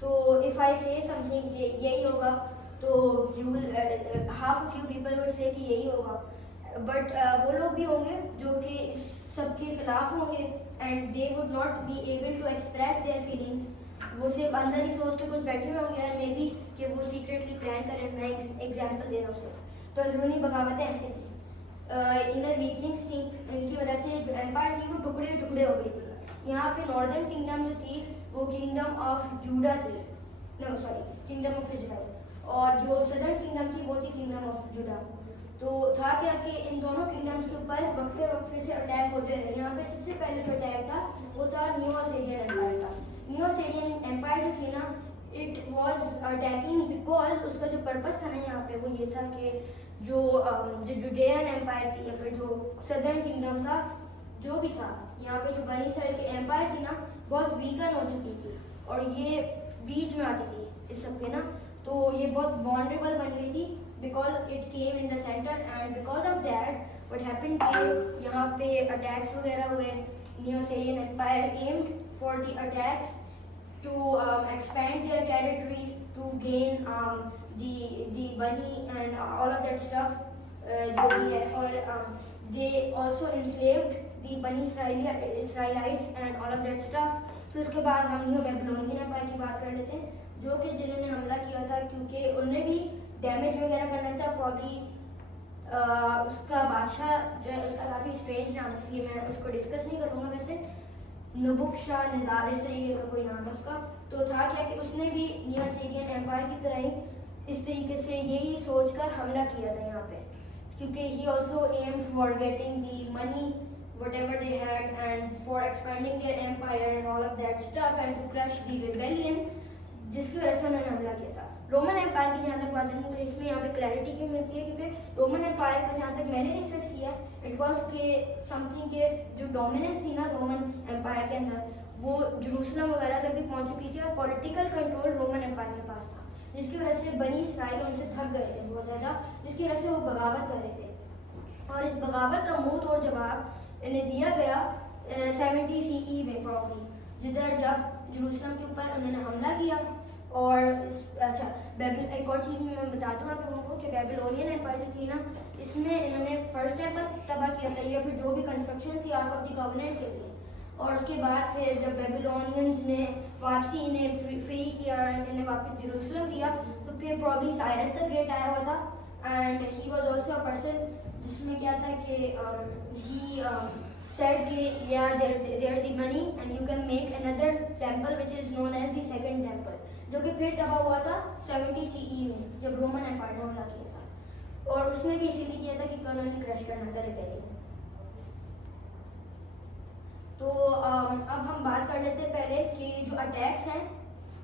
so if I سے سم تھنگ کہ یہی ہوگا, تو you will half of you people would say کہ یہی ہوگا, بٹ وہ لوگ بھی ہوں گے جو کہ اس سب کے خلاف ہوں گے, and they would not be able to express their feelings. وہ صرف اندر ہی سوچ کے کچھ بیٹھے ہوئے ہوں گے, اینڈ مے بی کہ وہ سیکریٹلی پلان کریں. میں ایگزامپل دے رہا ہوں صرف. تو اندرونی بغاوتیں ایسے تھیں, انر ویکنگس تھیں, ان کی وجہ سے جو ایمپائر تھی وہ ٹکڑے ٹکڑے ہو گئی تھی. یہاں پہ ناردرن کنگڈم جو تھی وہ کنگڈم آف جوڈا تھی, کنگڈم آف اسرائیل, اور جو سدرن کنگڈم تھی وہ تھی کنگڈم آف جوڈا. تو تھا کیا کہ ان دونوں کنگڈمس کے اوپر وقفے وقفے سے اٹیک ہوتے رہے. یہاں پہ سب سے پہلے جو اٹیک تھا وہ تھا نیو اسیرین ایمپائر کا. نیو اسیرین ایمپائر جو تھی نا, اٹ واز اٹیکنگ بیکاز اس کا جو پرپس تھا نا یہاں پہ وہ یہ تھا کہ جو جوڈین ایمپائر تھی یا پھر جو سدرن کنگڈم تھا جو بھی تھا, یہاں پہ جو بنی اسرائیل کی ایمپائر تھی نا بہت ویکن ہو چکی تھی اور یہ بیچ میں آتی تھی اس سب کے نا, تو یہ بہت وانڈریبل بن گئی تھی because it came in the center and because of that what happened کہ یہاں پہ attacks وغیرہ ہوئے. Neo-Syrian Empire aimed for the attacks to expand their territories, to gain the money and all of that stuff جو بھی ہے, اور they also enslaved the Bani Israelites and all of that stuff. پھر اس کے بعد ہم لوگ بیبلونین ایمپائر کی بات کر لیتے ہیں جو کہ جنہوں نے حملہ کیا تھا کیونکہ انہوں نے بھی ڈیمیج وغیرہ کرنا تھا. پرابلی اس کا بادشاہ جو ہے اس کا کافی اسٹرینج نام, اس لیے میں اس کو ڈسکس نہیں کروں گا. ویسے نبوک شاہ نظار اس طریقے کا کوئی نام ہے اس کا. تو تھا کیا کہ اس نے بھی نیو اسیرین ایمپائر کی طرح ہی اس طریقے سے یہی سوچ کر حملہ کیا تھا یہاں پہ, کیونکہ he also aimed for getting the money whatever they had and for expanding their empire and all of that stuff and to crush the rebellion, جس کی وجہ سے انہوں نے حملہ کیا تھا. رومن ایمپائر کی جہاں تک بات ہے تو اس میں یہاں پہ کلیئرٹی کیوں ملتی ہے کیونکہ رومن ایمپائر کا جہاں تک میں نے ریسرچ کیا اٹ واز کہ سم تھنگ کہ جو ڈومیننس تھی نا رومن ایمپائر کے اندر وہ جروسلم وغیرہ تک بھی پہنچ چکی تھی اور پولیٹیکل کنٹرول رومن ایمپائر کے پاس تھا, جس کی وجہ سے بنی اسرائیل ان سے تھک گئے تھے بہت زیادہ, جس کی وجہ سے وہ بغاوت کر رہے تھے. اور اس بغاوت کا منہ توڑ جواب انہیں دیا گیا 70 CE میں پرابلی, جدھر جب جروسلم کے اوپر انہوں نے حملہ کیا. اور اچھا ایک اور چیز میں بتا دوں آپ لوگوں کو کہ بیبلونین ایمپائر جو تھی نا اس میں انہوں نے فرسٹ ٹیمپل تباہ کیا تھا یا پھر جو بھی کنسٹرکشن تھی آرک آف دی کووننٹ کے لیے, اور اس کے بعد پھر جب بیبلونینز نے واپسی انہیں فری کیا, انہیں واپس جروسلم دیا, تو پھر پرابلی سائرس دا گریٹ آیا ہوا تھا and he was also a person جس میں کیا تھا کہ ہی said کہ yeah there is money and you can make another temple which is known as the second temple, جو کہ پھر تباہ ہوا تھا 70 CE میں جب رومن ایمپائر نے حملہ کیا تھا. اور اس نے بھی اسی لیے کیا تھا کہ انہوں نے کرش کرنا تھا ریبیلین. تو اب ہم بات کر لیتے ہیں پہلے کہ جو اٹیکس ہیں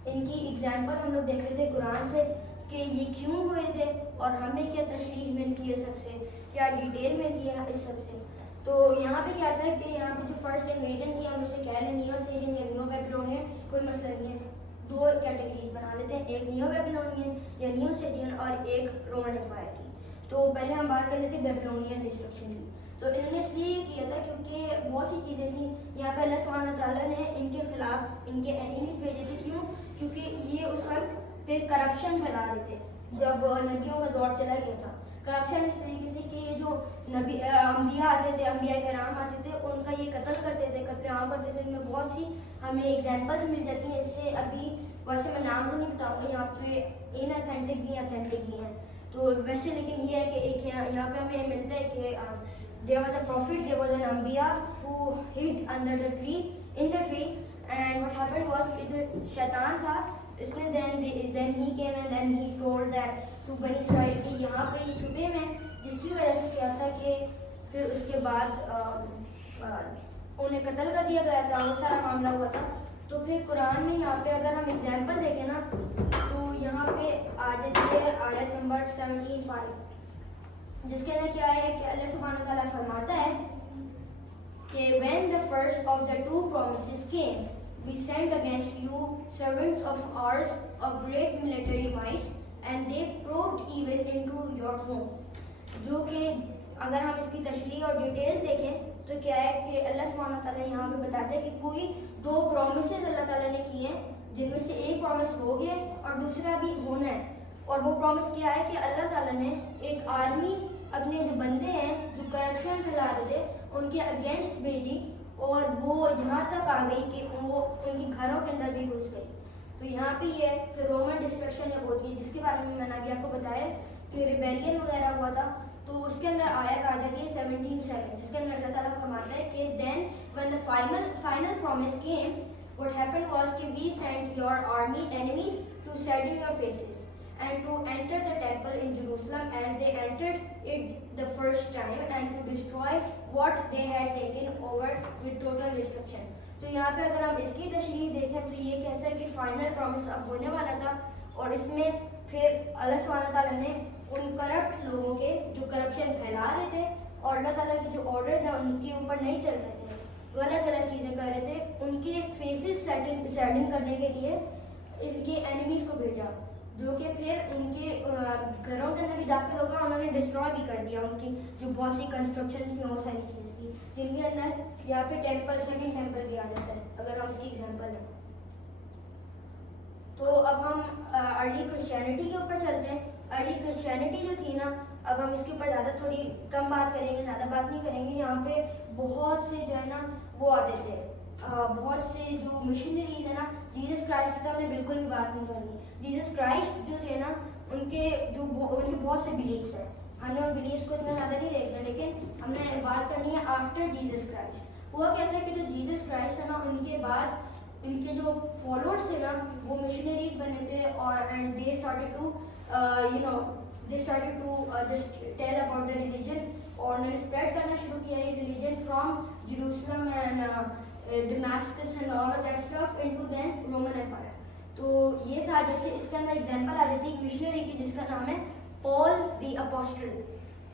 ان کی ایگزامپل ہم لوگ دیکھ لیتے ہیں قرآن سے کہ یہ کیوں ہوئے تھے اور ہمیں کیا تشریح ملتی ہے سب سے, کیا ڈیٹیل ملتی ہے اس سب سے. تو یہاں پہ کیا تھا کہ یہاں پہ جو فرسٹ انویژن تھی ہم اسے کہہ لیں نیو اسیرین یا نیو بیبلونین, کوئی مسئلہ نہیں ہے, دو کیٹیگریز بنا لیتے ہیں, ایک نیو بیبلونین یا نیو اسیرین اور ایک رومن ایمپائر کی. تو پہلے ہم بات کر لیتے ہیں بیبلونین ڈسٹرکشن کی. تو انہوں نے اس لیے یہ کیا تھا کیونکہ بہت سی چیزیں تھیں یہاں پہ اللہ سبحانہ تعالیٰ نے ان کے خلاف ان کے اینیمیز بھیجے تھے. کیوں؟ کیونکہ یہ اس وقت پہ کرپشن پھیلا رہے تھے جب نبیوں کا دور چلا گیا تھا. کرپشن اس طریقے سے کہ یہ جو نبی انبیاء آتے تھے, انبیاء کرام آتے تھے, ان کا یہ قتل کرتے تھے, قتل عام کرتے تھے. ان میں بہت سی ہمیں ایگزامپلس مل جاتی ہیں. اس سے ابھی ویسے میں نام تو نہیں بتاؤں گا یہاں پہ, ان اتھینٹک بھی اتھینٹک بھی ہیں. تو ویسے لیکن یہ ہے کہ ایک یہاں پہ ہمیں ملتا ہے کہ there was a prophet, there was an انبیاء who hid under the tree, in the tree, and what happened was کہ جو شیطان تھا اس نے then he came and then he told that to بنی اسرائیل کہ یہاں پہ یہ چھپے ہوئے ہیں, جس کی وجہ سے کیا تھا کہ پھر اس کے بعد انہیں قتل کر دیا گیا تھا, وہ سارا معاملہ ہوا تھا. تو پھر قرآن میں یہاں پہ اگر ہم ایگزامپل دیکھیں نا تو یہاں پہ آ جاتی ہے آیت نمبر 17:5, جس کے اندر کیا ہے کہ اللہ سبحانہ تعالیٰ فرماتا ہے کہ when the first of the two promises came, we sent against you servants of ours of great military might, and they probed even into your homes. جو کہ اگر ہم اس کی تشریح اور ڈیٹیلز دیکھیں تو کیا ہے کہ اللہ سبحانہ تعالیٰ یہاں پہ بتاتے ہیں کہ کوئی دو پرومسز اللہ تعالیٰ نے کیے ہیں جن میں سے ایک پرومس ہو گیا اور دوسرا بھی ہونا ہے. اور وہ پرومس کیا ہے کہ اللہ تعالیٰ نے ایک آرمی اپنے جو بندے ہیں جو کرپشن پھیلا رہے تھے ان کے اگینسٹ بھیجی, اور وہ یہاں تک آ گئی کہ وہ ان کے گھروں کے اندر بھی گھس گئی. تو یہاں پہ یہ ہے کہ رومن ڈسٹرکشن جب ہوتی ہے، جس کے بارے میں نے ابھی آپ کو بتایا کہ ریبیلین وغیرہ ہوا تھا، تو اس کے اندر آیت آ جاتی ہے 17:7 جس کے اندر اللہ تعالیٰ فرماتا ہے کہ دین when the final promise came, what happened was کہ we sent your army enemies to set in your faces and to enter the temple in Jerusalem as they entered it the first time and to destroy what they had taken over with total destruction. تو یہاں پہ اگر ہم اس کی تشریح دیکھیں تو یہ کہتا ہے کہ فائنل پرومس اب ہونے والا تھا، اور اس میں پھر اللہ سبحانہ تعالیٰ نے ان کرپٹ لوگوں کے جو کرپشن پھیلا رہے تھے اور اللہ تعالیٰ کے جو آرڈرز ہیں ان کے اوپر نہیں چل رہے تھے، غلط غلط چیزیں کر رہے تھے، ان کے فیسز سیٹنگ کرنے کے لیے ان کے اینیمیز کو بھیجا، جو کہ پھر ان کے گھروں کے اندر بھی داخل ہو گیا، انہوں نے ڈسٹرائے بھی کر دیا ان کی جو بہت سی کنسٹرکشن تھی، وہ ساری چیزیں تھیں جن کے اندر یہاں پہ ٹیمپل سیکنڈ ٹیمپل بھی آ جاتا ہے اگر ہم اس کی ایگزامپل لیں. تو اب ہم ارلی کرسچینٹی کے اوپر چلتے ہیں. ارلی کرسچینٹی جو تھی نا، اب ہم اس کے اوپر زیادہ تھوڑی کم بات کریں گے، زیادہ بات نہیں کریں گے. یہاں پہ بہت سے جو ہے نا وہ آتے تھے، بہت سے جو مشنریز ہیں نا، جیزس کرائسٹ کی تو ہم نے بالکل بھی بات نہیں کرنی. جیزس کرائسٹ جو تھے نا، ان کے بہت سے بلیفس ہیں، ہم نے ان بلیفس کو اتنا زیادہ نہیں دیکھنا، لیکن ہم نے بات کرنی ہے آفٹر جیزس کرائسٹ. ہوا کہتا ہے کہ جو جیزس کرائسٹ ہے نا، ان کے بعد ان کے جو فالوورس تھے نا وہ مشنریز بنے تھے، اور and they started to just tell about the religion, اور انہوں نے اسپریڈ کرنا شروع کیا یہ religion from Jerusalem and Damascus and all of that stuff into then Roman Empire. تو یہ تھا. جیسے اس کے اندر ایگزامپل آ جاتی ہے مشنری کی جس کا نام ہے پال دی اپوسٹل،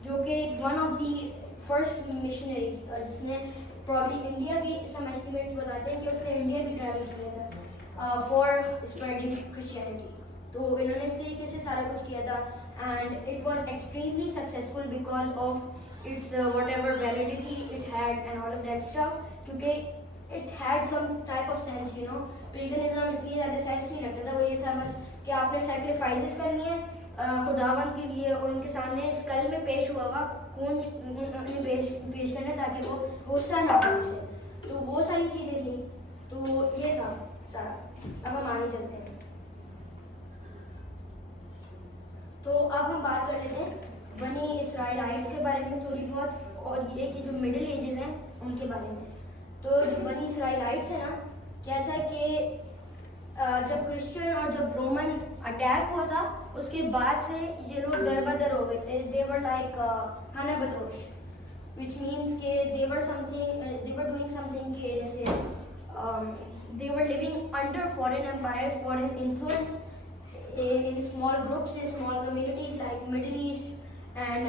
جو کہ one of the first missionaries تھا، جس نے پرابلی انڈیا بھی سم ایسٹیمیٹس بتاتے ہیں کہ اس نے انڈیا بھی ٹریول کیا تھا فار اسپریڈنگ کرسچینٹی. تو انہوں نے اس طریقے سے سارا کچھ کیا تھا، and it was extremely successful because of its whatever validity it had and all of that stuff, کیونکہ it had some type of sense. Paganism اتنی زیادہ سینس نہیں رکھتا تھا، وہ یہ تھا بس کہ آپ نے سیکریفائسز کرنی ہے خداوند کے لیے، اور ان کے سامنے اسکل میں پیش ہوا ہوا خون اپنے پیش کرنا تاکہ وہ غصہ نہ ہو اسے. تو وہ ساری چیزیں تھیں. تو یہ تھا سارا. اب ہم آگے چلتے ہیں. تو اب ہم بات کر لیتے ہیں بنی اسرائیلائٹس کے بارے میں تھوڑی بہت، اور یہ کہ جو مڈل ایجز ہیں ان کے بارے میں. تو جو بنی اسرائیلائٹس ہیں نا، کیا تھا کہ جب کرسچن اور جب رومن اٹیک ہوا تھا اس کے بعد سے یہ لوگ در بدر ہو گئے تھے. دے ور لائک ہنا بدوش، which means کہ they were doing something کہ جیسے they were living under foreign empires, foreign influence in small groups, in small communities like Middle East and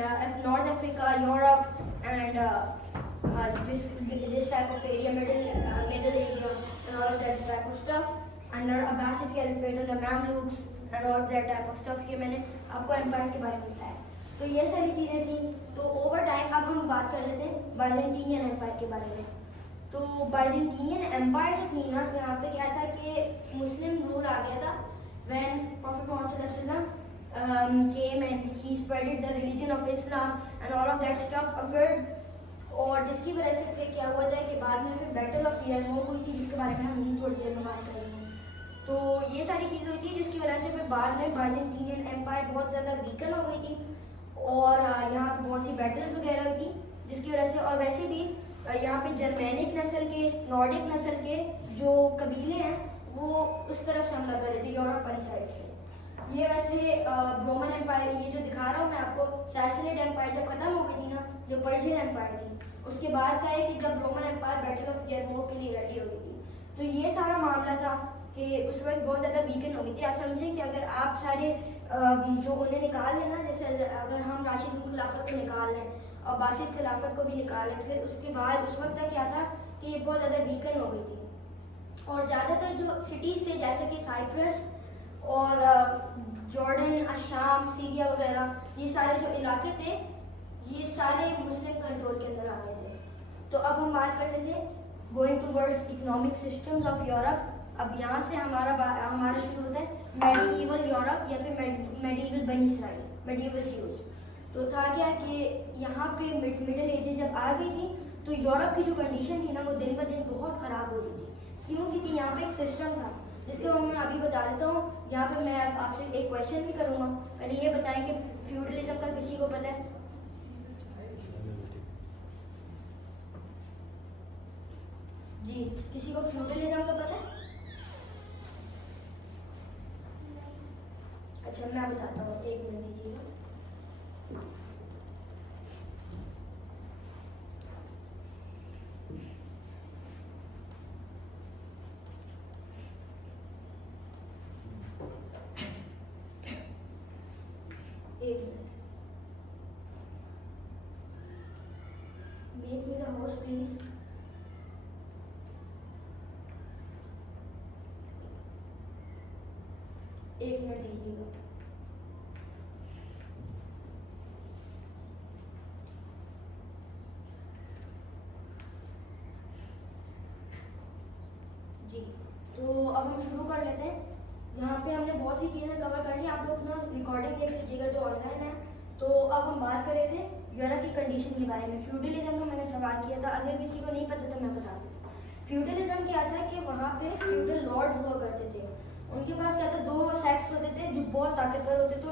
North Africa, Europe and this type of area, Middle Asia and all of that type of stuff, under Abbasid Caliphate, under Mamluks and all of that type of stuff. کہ میں نے آپ کو empires کے بارے میں بتایا. تو یہ ساری چیزیں تھیں. تو اوور ٹائم اب ہم بات کر لیتے ہیں بائزنٹینین امپائر کے بارے میں. تو بائزنٹینین امپائر جو تھی نا، یہاں پہ کیا تھا کہ مسلم رول آ گیا تھا when Prophet Muhammad صلی اللہ علیہ وسلم came and he spreaded the religion of Islam and all of that stuff occurred. اور جس کی وجہ سے پھر کیا ہوا تھا کہ بعد میں پھر بیٹل آف یرموک ہوئی تھی، جس کے بارے میں ہم تھوڑی دیر میں بات کریں گے. تو یہ ساری چیزیں ہوئی تھی جس کی وجہ سے پھر بعد میں بائزنٹینین امپائر بہت زیادہ ویکن ہو گئی تھی، اور یہاں پہ بہت سی بیٹلز وغیرہ ہوئی تھی جس کی وجہ سے. اور ویسے بھی یہاں پہ جرمینک نسل کے، نارڈک نسل کے جو قبیلے ہیں وہ اس طرف سے حملہ کر رہے تھے یورپ والی سائڈ سے. یہ ویسے رومن امپائر، یہ جو دکھا رہا ہوں میں آپ کو، سیسنیڈ امپائر جب ختم ہو گئی تھی نا، جو پرشین امپائر تھی، اس کے بعد کا ہے کہ جب Roman empire battle of Yarmouk کے لیے ریڈی ہو گئی تھی. تو یہ سارا معاملہ تھا کہ اس وقت بہت زیادہ ویکن ہو گئی تھی. آپ سمجھیں کہ اگر آپ سارے جو انہیں نکال لیں نا، جیسے اگر ہم راشدین خلافت کو نکال لیں، عباسد خلافت کو بھی نکال لیں، پھر اس کے بعد اس وقت تک کیا تھا کہ یہ بہت زیادہ ویکن ہو گئی تھی. اور زیادہ تر جو سٹیز تھے جیسے کہ سائپرس اور جارڈن، شام، سیریا وغیرہ، یہ سارے جو علاقے تھے یہ سارے مسلم کنٹرول کے اندر آ گئے تھے. تو اب ہم بات کر لیتے ہیں going towards economic systems of Europe. اب یہاں سے ہمارا شروع ہوتا ہے میڈیول یورپ یا پھر میڈیول بنی اسرائیل، میڈیول جیوز. تو تھا کیا کہ یہاں پہ مڈل ایجز جب آ گئی تھی تو یورپ کی جو کنڈیشن تھی نا وہ دن بہ دن بہت خراب ہو رہی تھی. کیوں؟ کیونکہ یہاں پہ ایک سسٹم تھا جس کے بعد میں ابھی بتا دیتا ہوں. یہاں پہ میں آپ سے ایک کویشچن بھی کروں گا. پہلے یہ بتائیں کہ فیوڈلزم کا کسی کو پتہ ہے؟ جی, کسی کو فیوڈلزم کا پتہ ہے؟ اچھا میں بتاتا ہوں, ایک منٹ دیجیے گا. ایک minute, make me the host please. ایک منٹ دیجیے گا. جی, تو اب ہم شروع کر لیتے ہیں. یہاں پہ ہم نے بہت سی چیزیں کور کر لی. آپ لوگ اپنا ریکارڈنگ دیکھ لیجیے گا جو آن لائن ہے. تو اب ہم بات کر رہے تھے یورپ کی کنڈیشن کے بارے میں. فیوڈلزم کا میں نے سوال کیا تھا, اگر کسی کو نہیں پتہ تو میں بتا دوں. فیوڈلزم کیا تھا کہ وہاں پہ فیوڈل لارڈز ہوا کرتے تھے. ان کے پاس کیا تھا, دو سیکٹس ہوتے تھے جو بہت طاقتور ہوتے تھے.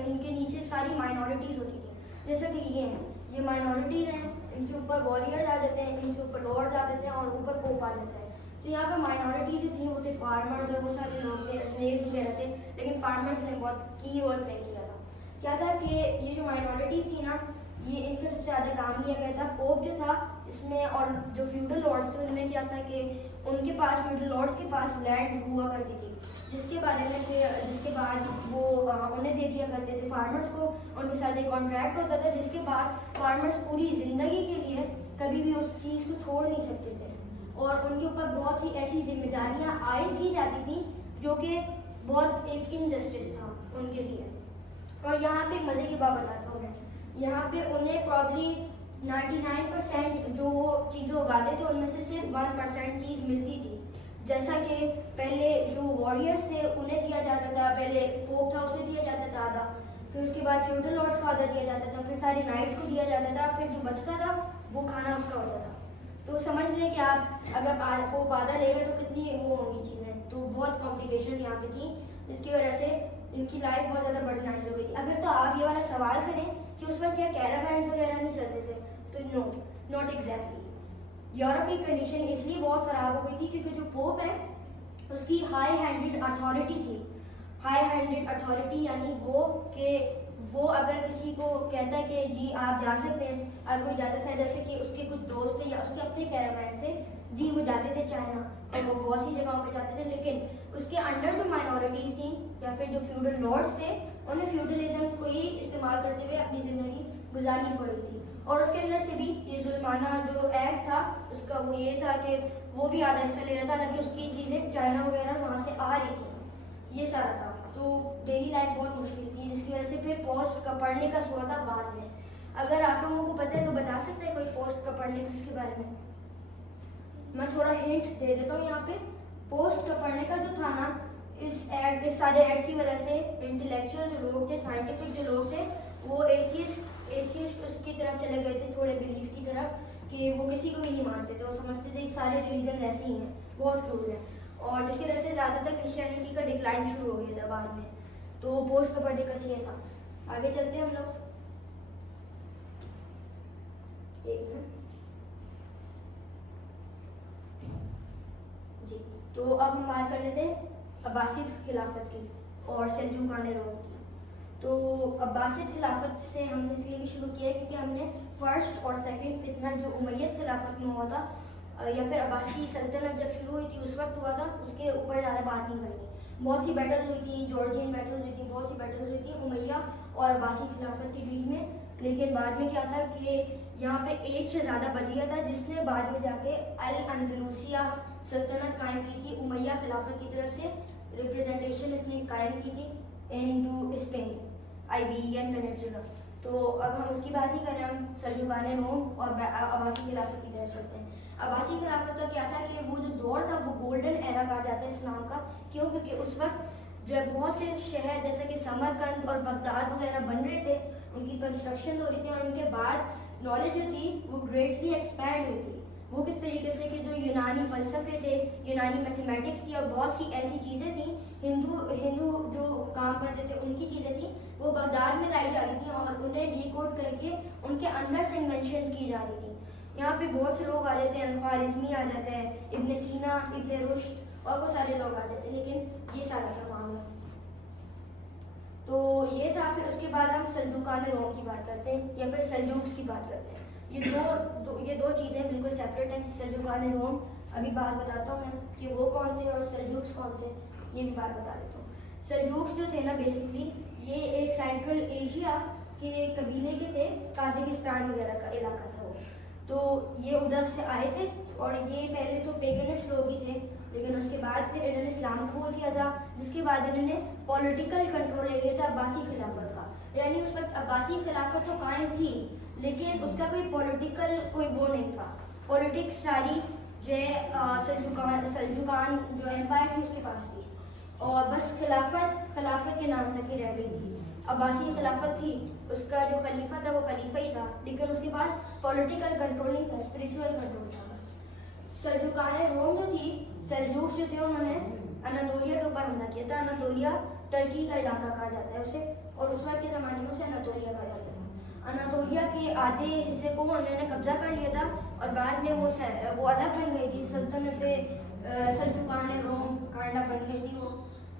ان کے نیچے ساری مائنورٹیز ہوتی تھیں. جیسا کہ یہ ہیں, یہ مائنورٹیز ہیں, ان سے اوپر وارئرز آ جاتے ہیں, ان سے اوپر لارڈز آ جاتے ہیں, اور اوپر پوپ آ جاتا ہے. تو یہاں پہ مائنورٹی جو تھیں وہ تھے فارمرز, اور وہ سارے لوگ تھے سلیوز وغیرہ تھے. لیکن فارمرز نے بہت کی رول پلے کیا تھا. کیا تھا کہ یہ جو مائنورٹیز تھی نا, یہ ان کا سب سے زیادہ کام لیا گیا تھا. پوپ جو تھا اس میں, اور جو فیوڈل لارڈز تھے ان میں کیا تھا کہ ان کے پاس, فیوڈل لارڈز کے پاس لینڈ ہوا کرتی تھی, جس کے بارے میں کہ جس کے بعد وہ انہیں دے دیا کرتے تھے فارمرز کو. ان کے ساتھ ایک کانٹریکٹ ہوتا تھا جس کے بعد فارمرز پوری زندگی کے لیے کبھی بھی اس چیز کو چھوڑ نہیں سکتے تھے. اور ان کے اوپر بہت سی ایسی ذمہ داریاں عائد کی جاتی تھیں جو کہ بہت ایک انجسٹس تھا ان کے لیے. اور یہاں پہ ایک مزے کی بات بتاتا ہوں میں. یہاں پہ انہیں پرابلی 99% جو وہ چیزیں اگاتے تھے ان میں سے صرف 1% چیز ملتی تھی. جیسا کہ پہلے جو وارئرس تھے انہیں دیا جاتا تھا, پہلے پوپ تھا اسے دیا جاتا تھا آدھا, پھر اس کے بعد فیوڈل لارڈس کو آدھا دیا جاتا تھا, پھر سارے نائٹس کو دیا جاتا تھا, پھر جو بچتا تھا وہ کھانا اس کا ہوتا تھا. تو سمجھ لیں کہ آپ اگر پوپ آدھا لے گئے تو کتنی وہ ہوں گی چیزیں. تو بہت کمپلیکیشن یہاں پہ تھی, جس کی وجہ سے ان کی لائف بہت زیادہ برڈنائز ہو گئی تھی. اگر تو آپ یہ والا سوال کریں کہ اس وقت کیا کیراوینز وغیرہ نہیں چلتے تھے, تو نو, ناٹ ایگزیکٹلی. یورپ کی کنڈیشن اس لیے بہت خراب ہو گئی تھی کیونکہ جو پوپ ہے اس کی ہائی ہینڈڈ اتھارٹی تھی. ہائی ہینڈڈ اتھارٹی یعنی وہ کہ وہ اگر کسی کو کہتا ہے کہ جی آپ جا سکتے ہیں, اگر کوئی جاتا تھا, جیسے کہ اس کے کچھ دوست تھے یا اس کے اپنے کیراوینز تھے, جی وہ جاتے تھے چائنا اور وہ بہت سی جگہوں پہ جاتے تھے, لیکن اس کے انڈر جو مائنورٹیز تھیں یا پھر جو فیوڈل لارڈس تھے انہیں فیوڈلزم کو ہی استعمال کرتے ہوئے اپنی زندگی گزارنی پڑ رہی تھی. اور اس کے اندر سے بھی یہ ظلمانہ جو ایکٹ تھا اس کا وہ یہ تھا کہ وہ بھی آدھا حصہ لے رہا تھا, تاکہ اس کی چیزیں چائنا وغیرہ وہاں سے آ رہی تھیں. یہ سارا تھا. تو ڈیلی لائف بہت مشکل تھی, جس کی وجہ سے پھر پوسٹ کا پڑھنے کا سوا تھا بعد میں. اگر آپ لوگوں کو پتہ ہے تو بتا سکتے ہیں کوئی پوسٹ کا پڑھنے کا اس کے بارے میں؟ میں تھوڑا ہنٹ دے دیتا ہوں یہاں پہ. پوسٹ کا پڑھنے کا جو تھا نا, اس سارے ایکٹ کی وجہ سے انٹلیکچوئل جو لوگ تھے, سائنٹیفک جو لوگ تھے, وہ ایتھیسٹ اس کی طرف چلے گئے تھے, تھوڑے بلیف کی طرف, کہ وہ کسی کو بھی نہیں مانتے تھے. وہ سمجھتے تھے کہ سارے ریلیجن ایسے ہی ہیں, بہت کروڑ ہیں, اور جس کی وجہ سے زیادہ تر کرسچینٹی کا ڈکلائن شروع ہو گیا تھا بعد میں. تو پوسٹ کا پڑھنے کا سین تھا. آگے چلتے ہیں ہم لوگ. جی, تو اب ہم بات کر لیتے ہیں عباسد خلافت کی اور سلجوقیان روم کی. تو عباسد خلافت سے ہم نے اس لیے بھی شروع کیا کیونکہ ہم نے فرسٹ اور سیکنڈ فتنہ جو امید خلافت میں ہوا تھا یا پھر عباسی سلطنت جب شروع ہوئی تھی اس وقت ہوا تھا, اس کے اوپر زیادہ بات نہیں کرنی. بہت سی بیٹل ہوئی تھی, جارجین بیٹل ہوئی تھی, بہت سی بیٹل ہوئی تھی امیہ اور عباسی خلافت کے بیچ میں. لیکن بعد میں کیا تھا کہ یہاں پہ ایک شہزادہ بچ گیا تھا جس نے بعد میں جا کے الاندلسیہ سلطنت قائم کی تھی امیہ خلافت کی طرف سے. ریپریزنٹیشن اس نے قائم کی تھی انڈو اسپین, آئیبیرین پیننسولا. تو اب ہم اس کی بات نہیں کر رہے, ہم سلجوقیان روم اور عباسی خلافت کی طرف چلتے ہیں. عباسی خلافت کا کیا تھا کہ وہ جو دور تھا وہ گولڈن ایرا کہا جاتا ہے اسلام کا. کیوں؟ کیونکہ اس وقت جو ہے بہت سے شہر جیسے کہ سمرقند اور بغداد وغیرہ بن رہے تھے, ان کی کنسٹرکشن ہو رہی تھی, اور ان کے بعد نالج جو تھی وہ گریٹلی ایکسپینڈ ہوئی تھی. وہ کس طریقے سے کہ جو یونانی فلسفے تھے، یونانی میتھمیٹکس تھی اور بہت سی ایسی چیزیں تھیں، ہندو جو کام کرتے تھے ان کی چیزیں تھیں، وہ بغداد میں لائی جا رہی تھیں اور انہیں ڈی کوڈ کر کے ان کے اندر سے انوینشنز کی جا رہی تھیں۔ یہاں پہ بہت سے لوگ آ جاتے ہیں، الخوارزمی آ جاتا ہے، ابن سینا، ابن رشد اور وہ سارے لوگ آ جاتے ہیں، لیکن یہ سارا تھا معاملہ۔ تو یہ تھا۔ پھر اس کے بعد ہم سلجوقان روم کی بات کرتے ہیں یا پھر سلجوکس کی بات کرتے ہیں۔ یہ دو چیزیں بالکل سیپریٹ ہیں۔ سلجوقان روم ابھی بات بتاتا ہوں میں کہ وہ کون تھے اور سلجوکس کون تھے، یہ بھی بات بتا دیتا ہوں۔ سلجوکس جو تھے نا بیسکلی یہ ایک سینٹرل ایشیا کے قبیلے کے تھے، قازقستان وغیرہ کا علاقہ تھا وہ۔ تو یہ ادھر سے آئے تھے اور یہ پہلے تو پیگنسٹ لوگ ہی تھے، لیکن اس کے بعد پھر انہوں نے اسلام قبول کیا تھا، جس کے بعد انہوں نے پولیٹیکل کنٹرول لے لیا تھا عباسی خلافت کا۔ یعنی اس وقت عباسی خلافت تو قائم تھی لیکن اس کا کوئی پولیٹیکل کوئی وہ نہیں تھا، پولیٹکس ساری جو ہے سلجوقان جو ایمپائر تھی اس کے پاس تھی، اور بس خلافت کے نام تک ہی رہ گئی تھی۔ عباسی خلافت تھی، اس کا جو خلیفہ تھا وہ خلیفہ ہی تھا، لیکن اس کے پاس پولیٹیکل کنٹرول نہیں تھا، اسپریچول کنٹرول تھا بس۔ سلجوقان روم جو تھی، سلجوکس جو تھے انہوں نے اناطولیہ کے اوپر حملہ کیا تھا۔ اناطولیہ ٹرکی کا علاقہ کہا جاتا ہے اسے، اور اس وقت کے زمانے میں اسے اناطولیہ کہا جاتا تھا۔ اناطولیہ کے آدھے حصے کو انہوں نے قبضہ کر لیا تھا اور بعد میں وہ الگ بن گئی تھی، سلطنت سلجوقان روم کانڈا بن گئی تھی وہ،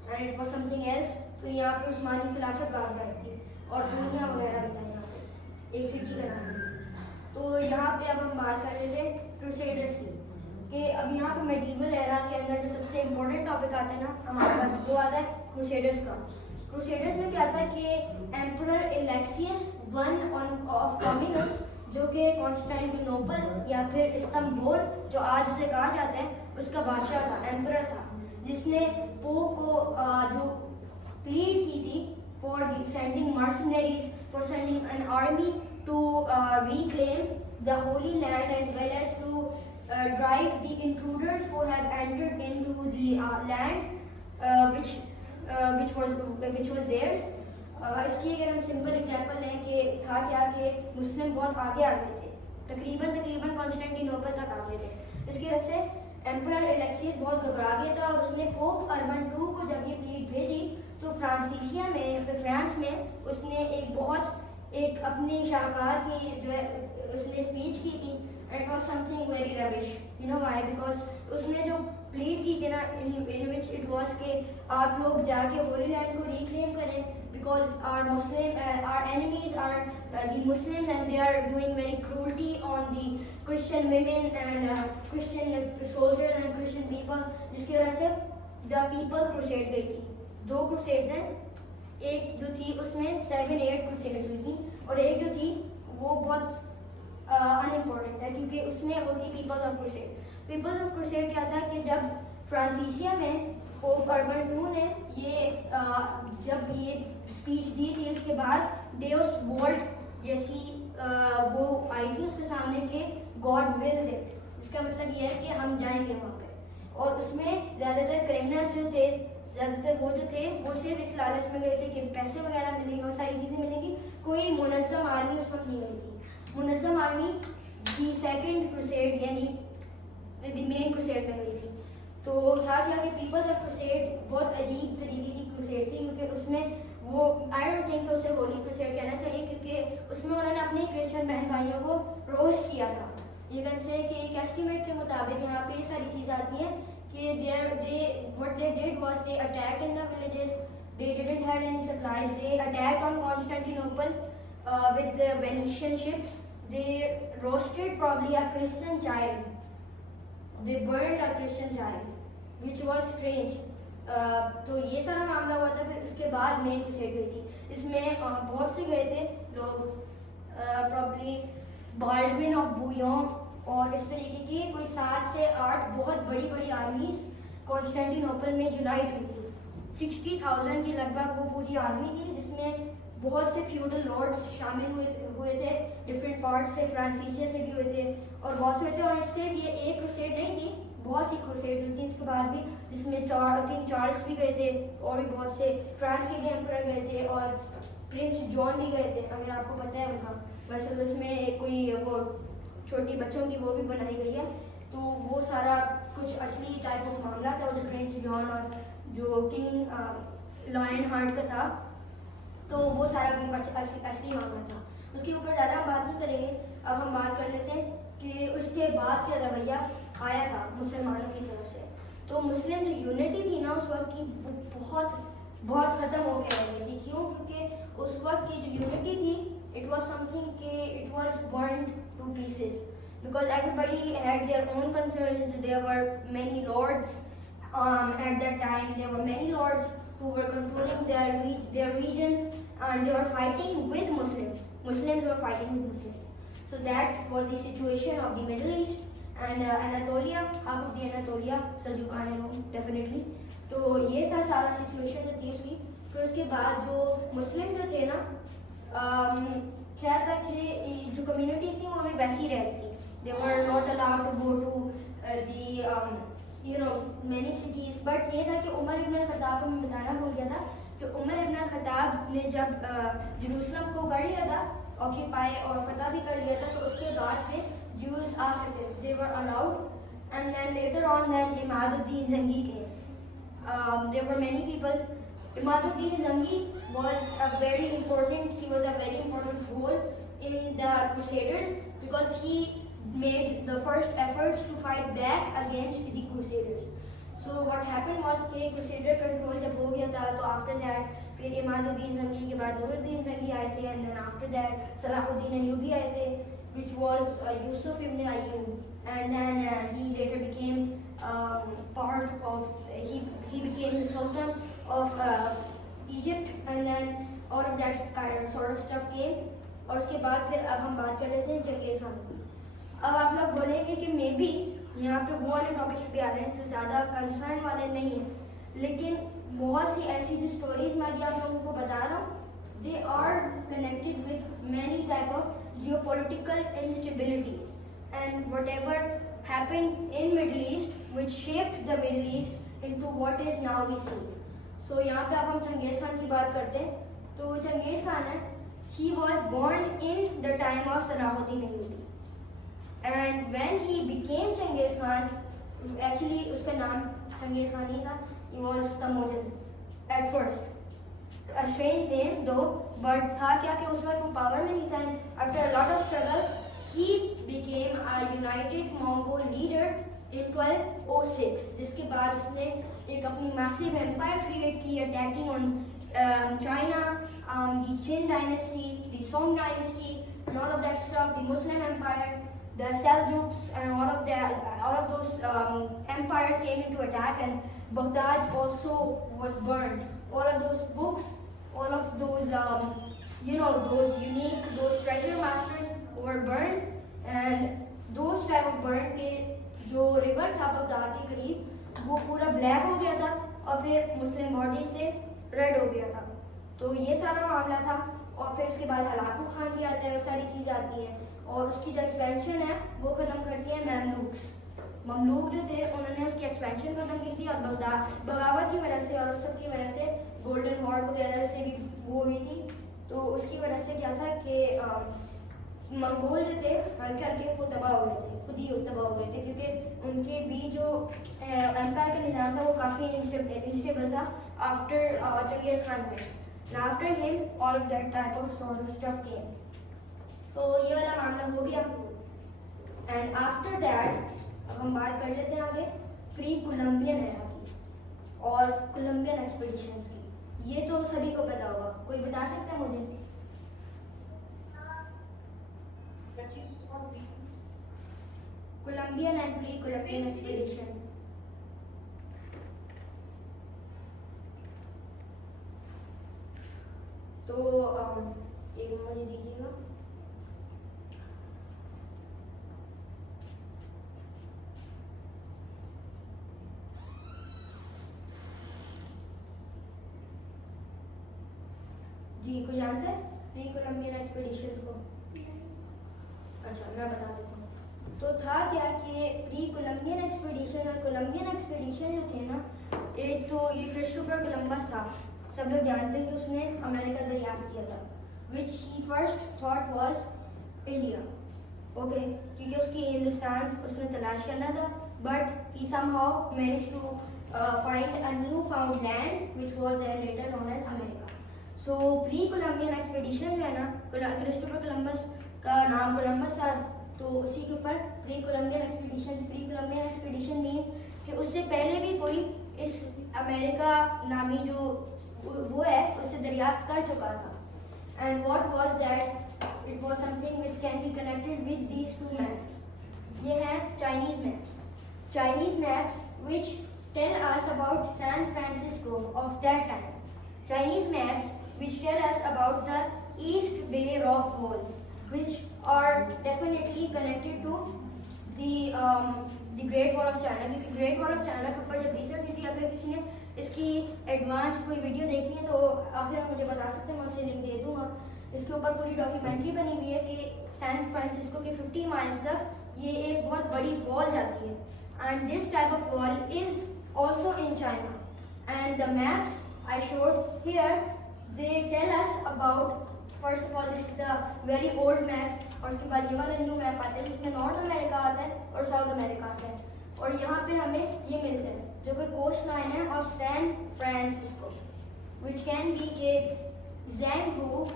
and it was something else. پھر یہاں پہ عثمانی خلافت باغ گئی تھی اور پونیا وغیرہ بھی تھا یہاں پہ، ایک سٹی کا نام ہے۔ تو یہاں پہ اب ہم بات کر رہے تھے کروسیڈرز کی، کہ اب یہاں پہ میڈیول ایرا کے اندر جو سب سے امپورٹنٹ ٹاپک آتا ہے نا ہمارے پاس، وہ آتا ہے کروسیڈرز کا۔ کروسیڈرز میں کیا تھا کہ ایمپرر الیکسیس ون آف کامینس، جو کہ کانسٹینٹینوپل یا پھر استنبول جو آج اسے کہا جاتا ہے، اس کا بادشاہ تھا، ایمپرر تھا، جس نے پوپ کو جو پلیڈ کی تھی for sending mercenaries, for sending an army to reclaim the Holy Land as well as to drive the intruders who have entered into the land which was theirs. اس کی اگر ہم سمپل ایگزامپل لیں کہ تھا کیا کہ مسلم بہت آگے آ گئے تھے، تقریباً کانسٹینٹینوپل تک آ گئے تھے، اس کی وجہ سے ایمپرر الیکسیس بہت گھبرا گیا تھا، اور اس نے پوپ اربن II کو جب یہ پلیڈ بھیجی تو فرانسیسیا میں فرانس میں اس نے ایک اپنی شاہکار کی جو ہے اس نے اسپیچ کی تھی، and was some thing very ربش، یو نو وائی، بیکاز اس نے جو پلیڈ کی تھی نا ان وچ اٹ واز کہ آپ لوگ جا کے ہولی لینڈ کو ریکلیم کریں، because our enemies are the Muslims and they are doing very cruelty on the Christian women and Christian soldiers and Christian people، جس کی وجہ سے the people crusade گئی تھی۔ 2 crusades ہیں، ایک جو تھی اس میں 7-8 crusades ہوئی تھی، اور ایک جو تھی وہ بہت انمپورٹنٹ ہے کیونکہ اس میں وہ تھی people of crusade. People of crusade کیا تھا کہ جب فرانسیسیا میں پوپ اربن II نے جب یہ اسپیچ دی تھی، اس کے بعد ڈیوس وولٹ جیسی وہ آئی تھی اس کے سامنے کہ گاڈ ولز اٹ، اس کا مطلب یہ ہے کہ ہم جائیں گے وہاں پہ، اور اس میں زیادہ تر کرمنل جو تھے، زیادہ تر وہ جو تھے وہ صرف اس لالچ میں گئے تھے کہ پیسے وغیرہ ملیں گے اور ساری چیزیں ملیں گی، کوئی منظم آرمی اس وقت نہیں گئی تھی۔ منظم آرمی دی سیکنڈ کروسیڈ یعنی دی مین کروسیڈ میں گئی تھی۔ تو تھا کیا کہ پیپل آف کروسیڈ بہت عجیب طریقے کی کروسیڈ تھی، کیونکہ اس میں وہ آئی ڈونٹ تھنک کہ اسے ہولی کروسیڈ کہنا چاہیے، کیونکہ اس میں انہوں نے اپنے کرسچن بہن بھائیوں کو روسٹ کیا تھا۔ یہ کہنے سے کہ ایک ایسٹیمیٹ کے مطابق یہاں پہ یہ ساری چیزیں آتی ہیں کہ what they did was they attacked in the villages, they didn't have any supplies, they attacked on Constantinople with the Venetian ships, they roasted probably a Christian child, they burned a Christian child, which was strange. تو یہ سارا معاملہ ہوا تھا۔ پھر اس کے بعد مین crusade ہوئی تھی، اس میں بہت سے گئے تھے لوگ، پرابلی بالڈوین آف بویون اور اس طریقے کی کوئی 7 سے 8 بہت بڑی بڑی آرمیز کانسٹینٹینوپل میں یونائٹ ہوئی تھی۔ 60,000 کی لگ بھگ وہ پوری آرمی تھی، جس میں بہت سے فیوڈل لارڈس شامل ہوئے تھے، ڈفرینٹ پارٹ سے، فرانسیسیا سے بھی ہوئے تھے اور بہت سے ہوئے تھے، اور اس سے یہ ایک کروسیڈ نہیں تھی، بہت سی کروسیڈ ہوئی تھی اس کے بعد بھی، جس میں کنگ چارلس بھی گئے تھے اور بھی بہت سے فرانس کے بھی ایمپرر گئے تھے اور پرنس جان بھی گئے تھے، اگر آپ کو پتہ ہے ان کا۔ ویسے تو اس میں کوئی وہ چھوٹی بچوں کی وہ بھی بنائی گئی ہے. تو وہ سارا کچھ اصلی ٹائپ آف معاملہ تھا, وہ جو پرنس جان اور جو کنگ لائن ہارٹ کا تھا, تو وہ سارا بھی اصلی معاملہ تھا. اس کے اوپر زیادہ ہم بات نہیں کریں گے. اب ہم بات کر لیتے ہیں کہ اس کے بعد کیا رویہ آیا تھا مسلمانوں کی طرف سے. تو مسلم جو یونٹی تھی نا اس وقت کی, وہ بہت ختم ہو کے رہ گئی تھی. کیوں؟ کیونکہ اس وقت کی جو یونٹی تھی, اٹ واز سم تھنگ کہ it was burned to pieces, because everybody had their own concerns. There were many lords at that time. There were many lords who were controlling their regions, and they were fighting with Muslims. Muslims were fighting with Muslims. So that was the situation of the Middle East and Anatolia, half of the Anatolia, Seljukan and Rome, definitely. تو یہ تھا سارا situation جو تھی اس کی. پھر اس کے بعد جو مسلم جو تھے نا, کیا تھا کہ جو کمیونٹیز تھیں وہ بھی ویسی رہتی. They were not allowed to go to the many cities. But یہ تھا کہ عمر ابن الخطاب کو میں بتانا بھول گیا تھا کہ عمر ابن الخطاب نے جب جروسلم کو کر لیا تھا, آکیپائی اور فتح بھی کر لیا تھا, تو اس کے بعد پھر Jews آ سکتے, they were allowed. And then later on then Imad Uddin Zangi came. There were many people. Imad Uddin Zangi was a very important role in the Crusaders, because he made the first efforts to fight back against the Crusaders. So what happened was کہ Crusader control جب ہو گیا تھا, تو after that پھر اماد الدین زنگی کے بعد نور الدین زنگی آئے تھے, and then after that صلاح الدین ایوبی آئے تھے, which was Yusuf ibn Ayyub, and then he later became he became the Sultan of Egypt, and then all of that sort of stuff came. اور اس کے بعد پھر اب ہم بات کر لیتے ہیں چنگیز خان کی. اب آپ لوگ بولیں گے کہ مے بی یہاں پہ وہ والے ٹاپکس بھی آ رہے ہیں جو زیادہ کنسرن والے نہیں ہیں, لیکن بہت سی ایسی جو اسٹوریز میں ابھی آپ لوگوں کو بتا رہا ہوں, they are connected with many type of geopolitical instabilities and whatever happened in Middle East which shaped the Middle East into what is now we see. So یہاں پہ اب ہم چنگیز خان کی بات کرتے ہیں. تو چنگیز خان ہے, he was born in the time of Salahuddin Ayyubi, and when he became Genghis Khan, actually اس کا نام چنگیز خان نہیں تھا, he was Temujin at first, a strange name though, but تھا کیا کہ اس وقت وہ پاور میں نہیں تھا. After a lot of struggle he became a united Mongol leader in 1206, جس کے بعد اس نے ایک اپنی massive empire create کی, attacking on China, the Qin dynasty, the Song dynasty, and all of that stuff, the Muslim empire, the Seljuks, and all of those empires came into attack, and Baghdad also was burned. All of those books, all of those those treasure masters were burned, and those type of burned کے جو river تھا Baghdad کے قریب, وہ پورا black ہو گیا تھا اور پھر مسلم باڈی سے ریڈ ہو گیا تھا. تو یہ سارا معاملہ تھا. اور پھر اس کے بعد ہلاکو خان بھی آتا ہے, وہ ساری چیزیں آتی ہیں, اور اس کی جو ایکسپینشن ہے وہ ختم کرتی ہیں مملوکس. مملوک جو تھے انہوں نے اس کی ایکسپینشن ختم کی تھی, اور بغاوت کی وجہ سے اور اس سب کی وجہ سے گولڈن ہارٹ وغیرہ سے بھی وہ ہوئی تھی. تو اس کی وجہ سے کیا تھا کہ منگول جو تھے ہلکے ہلکے وہ تباہ ہو گئے تھے, خود ہی تباہ ہو گئے تھے, کیونکہ ان کے بھی جو امپائر کا نظام تھا وہ کافی انسٹیبل تھا آفٹر چنگیز خان میں. And after him, all of that type of sort of stuff came. تو یہ والا معاملہ ہو گیا. And after that, اب ہم بات کر لیتے ہیں آگے پری کولمبین ایرا کی اور کولمبین ایکسپیڈیشنز کی. یہ تو سبھی کو پتا ہوگا, کوئی بتا سکتا ہے مجھے؟ کولمبین اینڈ پری کولمبین ایکسپیڈیشن. تو ایک مجھے دیجیے گا. جی کوئی جانتا ہے پری کولمبین ایکسپیڈیشن کو؟ اچھا میں بتا دیتا ہوں. تو تھا کیا کہ پری کولمبین ایکسپیڈیشن اور کولمبین ایکسپیڈیشن جو تھے نا, ایک تو یہ کرسٹوفر کولمبس تھا, سب لوگ جانتے ہیں کہ اس نے امریکہ دریافت کیا تھا, which he first thought was India. Okay کیونکہ اس کی ہندوستان اس نے تلاش کرنا تھا but he somehow manage to find a new found land which was then later known as America. So pre Columbian expedition جو ہے نا کرسٹوفر کولمبس کا نام کولمبس تھا تو اسی کے اوپر پری کولمبین ایکسپیڈیشن مینس کہ اس سے پہلے بھی کوئی اس امریکہ نامی جو وہ ہے اس سے دریافت کر چکا تھا. And what was that it was something which can be connected with these two maps. یہ ہیں Chinese maps which tell us about San Francisco of that time. Chinese maps which tell us about the East Bay rock walls which are definitely connected to the Great Wall of China. کیونکہ Great Wall of China کے اوپر جب research ہوئی تھی اگر کسی نے اس کی ایڈوانس کوئی ویڈیو دیکھنی ہے تو آخر میں مجھے بتا سکتے ہیں میں اسے لنک دے دوں گا. اس کے اوپر پوری ڈاکیومنٹری بنی ہوئی ہے کہ سین فرانسسکو کے 50 مائلس تک یہ ایک بہت بڑی وال جاتی ہے. And this type of wall is also in China and the maps I showed here they tell us about first of all this the very old map اور اس کے بعد یہ والا نیو میپ آتا ہے جس میں نارتھ امریکہ آتا ہے اور ساؤتھ امریکہ آتا ہے اور یہاں پہ ہمیں یہ ملتا ہے جو کہ کوسٹ لائن ہے of San Francisco which can be کہ زینگ ہو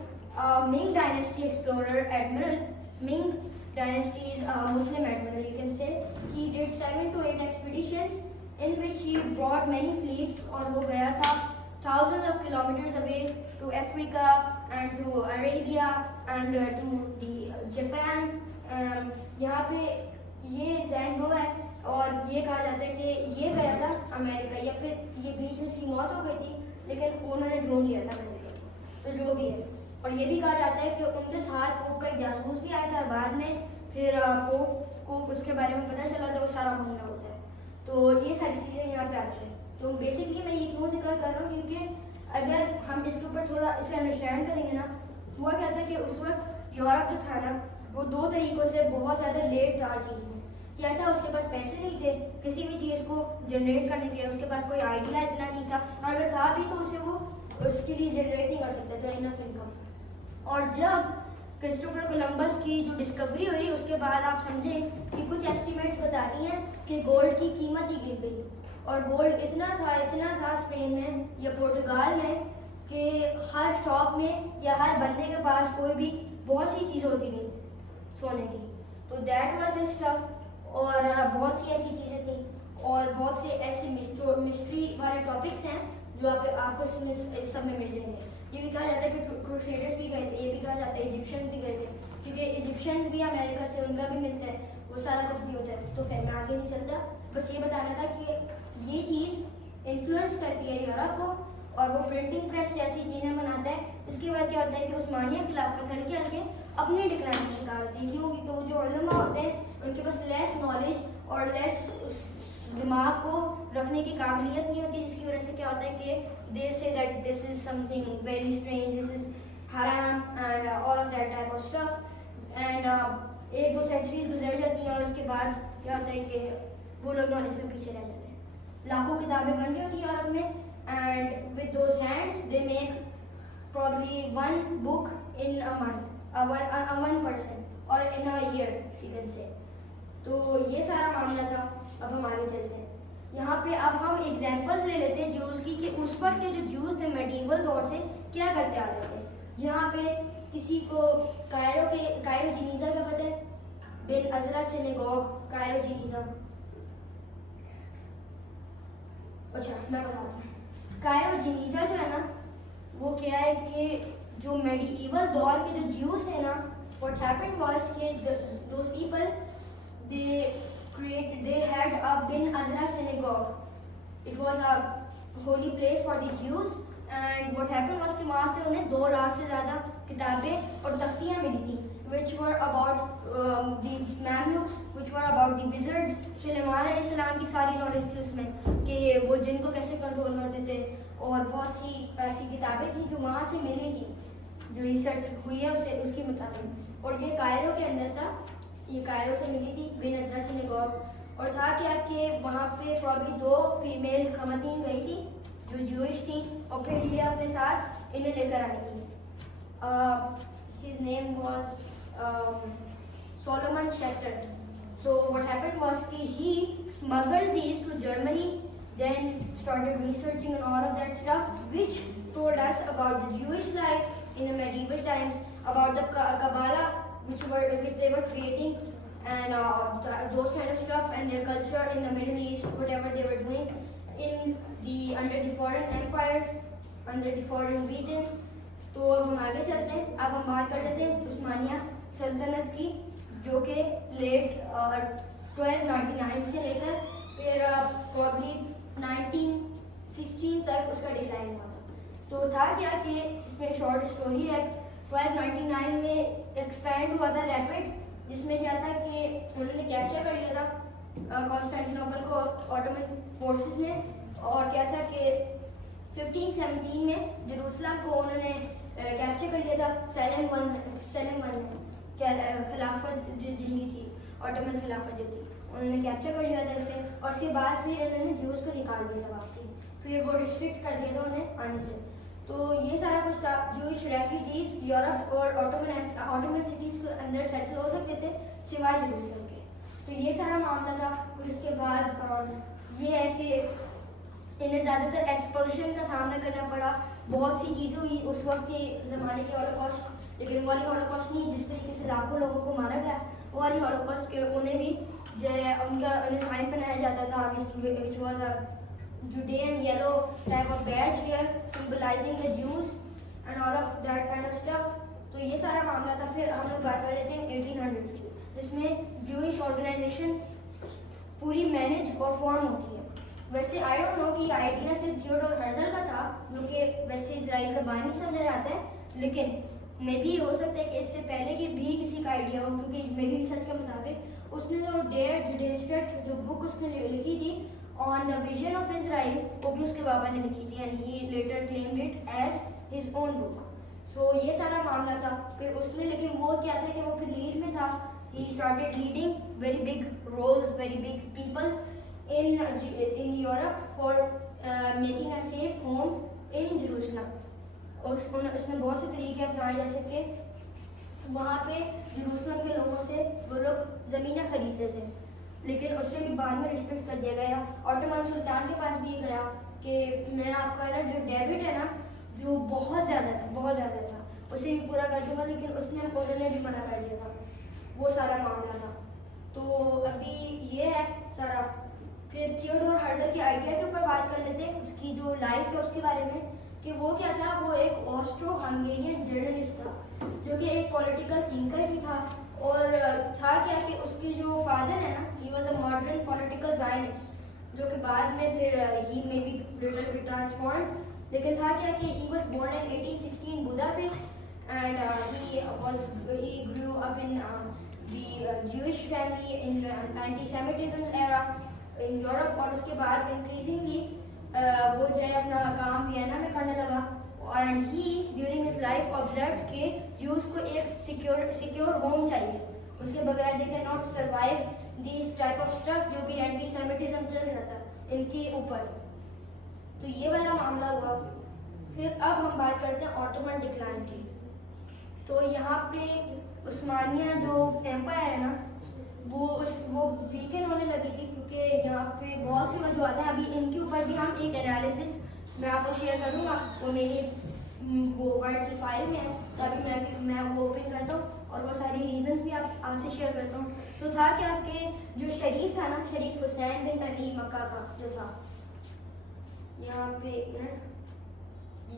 Ming dynasty explorer admiral. Ming dynasty is a Muslim admiral, you can say. He did 7 to 8 expeditions in which he brought many fleets اور وہ گیا تھا thousands of kilometers away to Africa and to Arabia and to the Japan. یہاں پہ یہ زینگ ہو ہے اور یہ کہا جاتا ہے کہ یہ گیا تھا امریکہ یا پھر یہ بیچ میں اس کی موت ہو گئی تھی لیکن انہوں نے ڈھونڈ لیا تھا امریکہ تو جو بھی ہے. اور یہ بھی کہا جاتا ہے کہ ان کے ساتھ پوپ کا ایک جاسوس بھی آیا تھا بعد میں پھر پوپ کو اس کے بارے میں پتہ چلا تھا وہ سارا معاملہ ہوتا ہے. تو یہ ساری چیزیں یہاں پہ آتی ہیں. تو بیسکلی میں یہ کیوں ذکر کر رہا ہوں کیونکہ اگر ہم اس کے اوپر تھوڑا اسے انڈرسٹینڈ کریں گے نا ہوا کیا تھا کہ اس وقت یورپ جو تھا نا وہ 2 طریقوں سے بہت زیادہ لیٹ تھا چیز میں. کیا تھا اس کے پاس پیسے نہیں تھے کسی بھی چیز کو جنریٹ کرنے کے لیے اس کے پاس کوئی آئیڈیا اتنا نہیں تھا اور اگر تھا بھی تو اسے وہ اس کے لیے جنریٹ نہیں کر سکتے تھے انف انکم. اور جب کرسٹوفر کولمبس کی جو ڈسکوری ہوئی اس کے بعد آپ سمجھیں کہ کچھ ایسٹیمیٹس بتاتی ہیں کہ گولڈ کی قیمت ہی گر گئی اور گولڈ اتنا تھا اسپین میں یا پورٹگال میں کہ ہر شاپ میں یا ہر بندے کے پاس کوئی بھی بہت سی چیز ہوتی تھی سونے کی. تو دیٹ واز دا اسٹف اور بہت سی ایسی چیزیں تھیں اور بہت سے ایسے مسٹری والے ٹاپکس ہیں جو آپ کو اس سب میں مل جائیں گے. یہ بھی کہا جاتا ہے کہ کروسیڈرز بھی گئے تھے یہ بھی کہا جاتا ہے ایجپشن بھی گئے تھے کیونکہ ایجپشنز بھی امریکہ سے ان کا بھی ملتا ہے وہ سارا کچھ بھی ہوتا ہے. تو خیر میں آگے نہیں چلتا بس یہ بتانا تھا کہ یہ چیز انفلوئنس کرتی ہے یورپ کو اور وہ پرنٹنگ پریس جیسی چیزیں بناتا ہے. اس کے بعد کیا ہوتا ہے کہ عثمانیہ خلافت ہلکے ہلکے اپنے ڈکلائن کا شکار ہوتی ہے. کیوں کیونکہ وہ جو علماء ہوتے ہیں ان کے پاس لیس نالج اور لیس دماغ کو رکھنے کی قابلیت نہیں ہوتی جس کی وجہ سے کیا ہوتا ہے کہ they say that this is something very strange, this is haram and all of that type of stuff and 1-2 centuries گزر جاتی ہیں اور اس کے بعد کیا ہوتا ہے کہ وہ لوگ نالج میں پیچھے رہ جاتے ہیں. لاکھوں کتابیں بن رہی ہوتی ہیں یورپ میں and with those hands they make probably 1 book in a month, a 1 person or in a year you can say. تو یہ سارا معاملہ تھا. اب ہم آگے چلتے ہیں. یہاں پہ اب ہم ایگزامپل لے لیتے ہیں جوز کی کہ اس وقت کے جو جوز تھے میڈیول دور سے کیا کرتے آ رہے تھے. یہاں پہ کسی کو کائرو جنیزا کا پتہ ہے بن عزرا سینیگوگ کائرو جنیزا. اچھا میں بتاتا ہوں. کائرو جنیزا جو ہے نا وہ کیا ہے کہ جو میڈیول دور کے جو جیوز تھے نا what happened was کہ those people they had a Bin Azra synagogue. It was a holy place for the Jews and what happened was کہ وہاں سے انہیں 2 لاکھ سے زیادہ کتابیں اور تختیاں ملی تھیں which were about the Mamluks, which were about the wizards. سلیمان علیہ السلام کی ساری نالج تھی اس میں کہ وہ جن کو کیسے کنٹرول کرتے تھے اور بہت سی ایسی کتابیں تھیں جو وہاں سے ملی تھیں جو ریسرچ ہوئی ہے اس کے مطابق. اور یہ کائرو کے اندر تھا یہ کائرو سے ملی تھی بن عزرا سینیگوگ اور تھا کیا کہ وہاں پہ پرابلی 2 فیمیل خواتین گئی تھی جو جوئش تھیں اور پھر یہ اپنے ساتھ انہیں لے کر آئی تھی. His name was Solomon Schechter. So what happened was he smuggled these to Germany, then started researching and all of that stuff, which told us about the Jewish life in the medieval times, about the Kabbalah which they were creating, and those kind of stuff, and their culture in the Middle East, whatever they were doing under the foreign empires, under the foreign regions. تو اب ہم آگے چلتے ہیں. اب ہم بات کر لیتے ہیں عثمانیہ سلطنت کی, جو کہ لیٹ 1299 سے لے کر پھر پرابلی 1916 تک اس کا ڈکلائن ہوا تھا. تو تھا کیا کہ اس میں شارٹ اسٹوری ہے. 1299 میں ایکسپینڈ ہوا تھا ریپڈ, جس میں کیا تھا کہ انہوں نے کیپچر کر لیا تھا کانسٹینٹینوپل کو آٹومن فورسز نے, اور کیا تھا کہ 1517 میں جروسلم کو انہوں نے کیپچر کر لیا تھا. سیلم ون خلافت جن کی تھی, آٹومن خلافت جو تھی, انہوں نے کیپچر کر لیا تھا اسے, اور اس کے بعد پھر انہوں نے جوز کو نکال دیا تھا واپسی, پھر وہ ریسٹرکٹ کر دیا تھا انہیں آنے سے. تو یہ سارا کچھ تھا. جوش ریفیوجیز یورپ اور آٹومن سٹیز کے اندر سیٹل ہو سکتے تھے سوائے جروسلم کے. تو یہ سارا معاملہ تھا. پھر اس کے بعد یہ ہے کہ انہیں زیادہ تر ایکسپلشن کا سامنا کرنا پڑا. بہت سی چیزیں ہوئی اس وقت کے زمانے کے ہولوکاسٹ, لیکن وہ والی ہولوکاسٹ نہیں جس طریقے سے لاکھوں لوگوں کو مارا گیا. وہ والی ہولوکاسٹ کے انہیں بھی جو ہے انہیں سائن پہنایا جاتا تھا, which was a Judean yellow type of badge here symbolizing the Jews and all of that kind of stuff. تو یہ سارا معاملہ تھا. پھر ہم لوگ بات کر لیتے ہیں 1800s کی, جس میں جوئش آرگنائزیشن پوری مینج اور فارم ہوتی ہے. ویسے آئی ڈونٹ نو کہ یہ آئیڈیا صرف تھیوڈور ہرزل کا تھا, جو کہ ویسے اسرائیل کا بانی سمجھا جاتا ہے, لیکن میں بھی ہو سکتا ہے کہ اس سے پہلے کہ بھی کسی کا آئیڈیا ہو, کیونکہ میری ریسرچ کے مطابق اس نے جو ڈیئر جوڈینسٹٹ جو بک اس نے لکھی تھی آن دا ویژن آف اسرائیل, وہ بھی اس کے بابا نے لکھی تھی, and he later claimed it as his own book. سو یہ سارا معاملہ تھا. پھر اس نے, لیکن وہ کیا تھا کہ وہ پھر لیڈ میں تھا. He started leading very big roles, very big people in Europe for making a safe home in Jerusalem. اس نے بہت سے طریقے اپنائے جیسے کہ وہاں پہ جروسلم کے لوگوں سے وہ لوگ زمینیں خریدتے تھے, لیکن اس سے بھی بعد میں ریسٹرکٹ کر دیا گیا. آٹومن سلطان کے پاس بھی گیا کہ میں آپ کا نا جو ڈیبٹ ہے نا, جو بہت زیادہ تھا, اسے بھی پورا کر دوں گا, لیکن اس نے انہوں نے بھی منع کر دیا تھا. وہ سارا معاملہ تھا. تو ابھی یہ ہے سارا. پھر تھیوڈور ہرزل کے آئیڈیا کے اوپر بات کر لیتے ہیں, اس کی جو لائف ہے اس کے بارے میں, کہ وہ کیا تھا. وہ ایک آسٹرو ہنگیرین جرنلسٹ تھا, جو کہ ایک پولیٹیکل تھنکر بھی تھا, اور تھا کیا کہ اس کی جو فادر ہے نا, ہی واز اے ماڈرن پولیٹیکل زائنسٹ, جو کہ بعد میں پھر ہی میں بھی لٹل بٹ ٹرانسفارمڈ. لیکن تھا کیا کہ he was born in 1816 Budapest, and he grew up in the Jewish family in anti-Semitism era in Europe. اور اس کے بعد انکریزنگلی وہ جو ہے اپنا کام وینا میں کرنے لگا, and he during his life observe کہ جوز کو ایک سیکیور ہوم چاہیے, اس کے بغیر they can not survive these type of stuff جو بھی اینٹی سیمیٹزم چل رہا تھا ان کے اوپر. تو یہ والا معاملہ ہوا. پھر اب ہم بات کرتے ہیں آٹومن ڈکلائن کی. تو یہاں پہ عثمانیہ جو ایمپائر ہے نا, وہ ویکن ہونے لگی تھی, کیونکہ یہاں پہ بہت سی وجوہات ہیں. ابھی ان کے اوپر بھی ہم ایک انالیسس میں آپ کو شیئر کروں گا, وہ میری وہ ورڈ کی فائل میں ہے, تو ابھی میں وہ اوپن کرتا ہوں اور وہ ساری ریزنس بھی آپ سے شیئر کرتا ہوں. تو تھا کیا کہ جو شریف تھا نا, شریف حسین بن علی مکہ کا جو تھا, یہاں پہ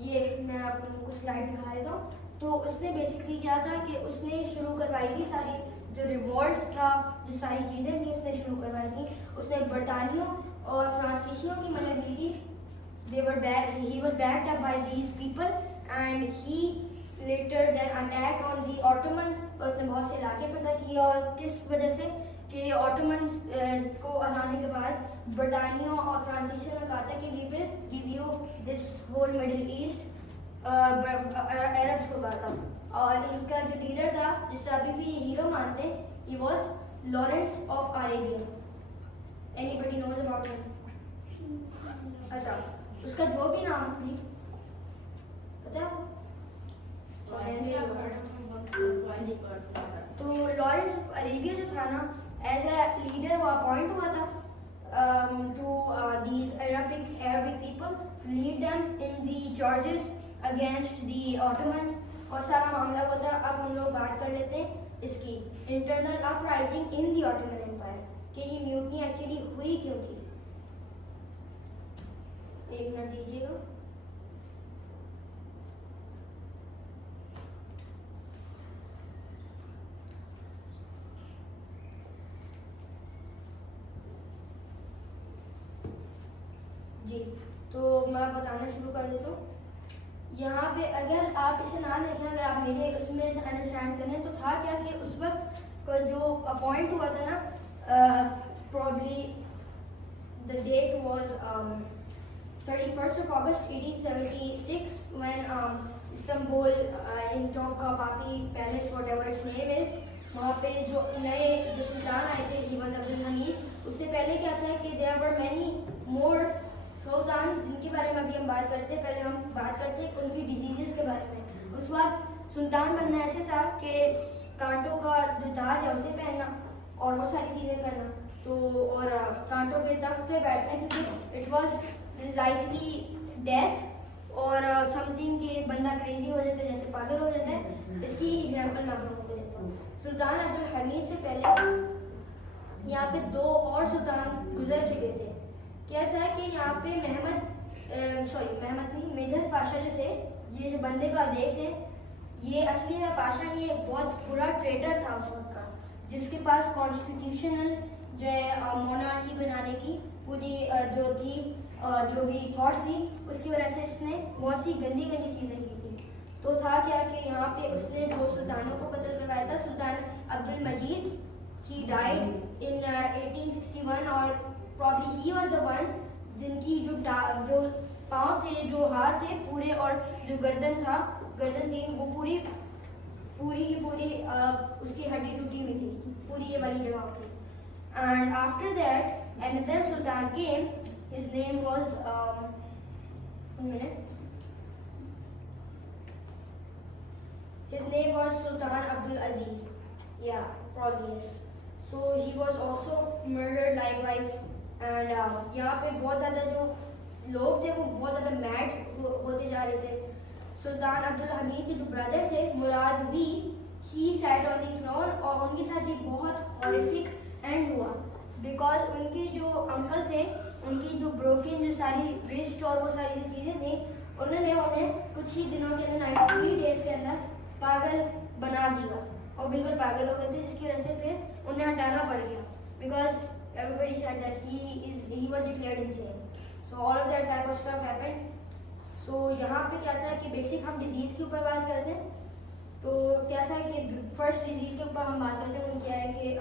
یہ میں آپ کو سلائڈ دکھا دیتا ہوں. تو اس نے بیسکلی کیا تھا کہ اس نے شروع کروائی تھی ساری جو ریوولٹ تھا, جو ساری چیزیں تھیں اس نے شروع کروائی تھیں. اس نے برطانیوں اور فرانسیسیوں کی مدد لی تھی. he was backed up by these people and he later then attacked on the Ottomans. اس نے بہت سے علاقے فتح کیے, اور کس وجہ سے کہ آٹومنس کو ہرانے کے بعد برطانیوں اور فرانسیسیوں نے کہا تھا کہ we will give you this whole Middle East. Arabs کو کہا تھا, اور ان کا جو لیڈر تھا جس سے ابھی بھی یہ ہیرو مانتے ہیں, he was Lawrence of Arabia. Anybody knows about him? اچھا, اس کا جو بھی نام تھی پتہ ہے, تو Lawrence of Arabia sultana as a leader وہ appoint ہوا تھا to these Arabic people to lead them in the charges against the Ottomans. اور سارا معاملہ وہ تھا. اب ہم لوگ بات کر لیتے ہیں اس کی انٹرنل اپرائزنگ ان دی آٹومن امپائر کہ یہ میوٹنی ایکچولی ہوئی کیوں تھی. ایک منٹ دیجیے گا. جی تو میں بتانا شروع کر دیتا ہوں. یہاں پہ اگر آپ اسے نہ دیکھیں, اگر آپ میرے اس میں سے انڈرسٹینڈ کریں تو تھا کیا کہ اس وقت کا جو اپوائنٹ ہوا تھا نا, probably the date was 31st of August 1876 when Istanbul in Topkapi Palace, whatever its name is, وہاں پہ جو نئے جو سلطان آئے تھے he was عبدالحمید. اس سے پہلے کیا تھا کہ there were many more سلطان جن کے بارے میں ابھی ہم بات کرتے ہیں. پہلے ہم بات کرتے ہیں ان کی ڈیزیزز کے بارے میں. اس وقت سلطان بننا ایسے تھا کہ کانٹوں کا جو تاج ہے اسے پہننا اور وہ ساری چیزیں کرنا, تو اور کانٹوں کے تخت پہ بیٹھنا, کیونکہ اٹ واز لائکلی ڈیتھ اور سم تھنگ کہ بندہ کریزی ہو جاتا ہے, جیسے پاگل ہو جاتا ہے. اس کی ایگزامپل میں آپ لوگوں کو دیتا ہوں. سلطان عبدالحمید سے پہلے یہاں پہ 2 اور سلطان گزر چکے تھے. کیا تھا کہ یہاں پہ محمد نہیں, مدحت پاشا جو تھے, یہ جو بندے کو آپ دیکھ رہے ہیں, یہ اصلی میں پاشا نہیں, ایک بہت برا ٹریڈر تھا اس وقت کا, جس کے پاس کانسٹیٹیوشنل جو ہے مونارکی بنانے کی پوری جو تھی جو بھی تھاٹ تھی, اس کی وجہ سے اس نے بہت سی گندی چیزیں کی تھی. تو تھا کیا کہ یہاں پہ اس نے 2 سلطانوں کو قتل کروایا تھا. سلطان عبدالمجید, he died in 1861 اور probably he was the one جن کی جو پاؤں تھے, جو ہاتھ تھے پورے, اور جو گردن تھی وہ پوری اس کی ہڈی ٹوٹی ہوئی تھی, پوری یہ والی جگہ تھی. And after that another sultan came. His name was his name was Sultan Abdul Aziz. Yeah, probably yes. So he was also murdered likewise. And یہاں پہ بہت زیادہ جو لوگ تھے وہ بہت زیادہ میڈ ہوتے جا رہے تھے. سلطان عبدالحمید کے جو بردر تھے مراد بھی, ہی سیٹ آن دی تھرون, اور ان کے ساتھ یہ بہت ہارفک اینڈ ہوا بیکاز ان کے جو انکل تھے, ان کی جو بروکن جو ساری رسٹ اور وہ ساری جو چیزیں تھیں, انہوں نے انہیں کچھ ہی دنوں کے اندر 93 ڈیز کے اندر پاگل بنا دیا, اور بالکل پاگل ہو گئے تھے, جس کی وجہ سے پھر انہیں ہٹانا پڑ گیا because everybody said that he was declared insane. So all of that type of stuff happened. So یہاں پہ کیا تھا کہ بیسک ہم ڈیزیز کے اوپر بات کرتے ہیں. تو کیا تھا کہ فرسٹ ڈیزیز کے اوپر ہم بات کرتے ہیں, وہ کیا ہے کہ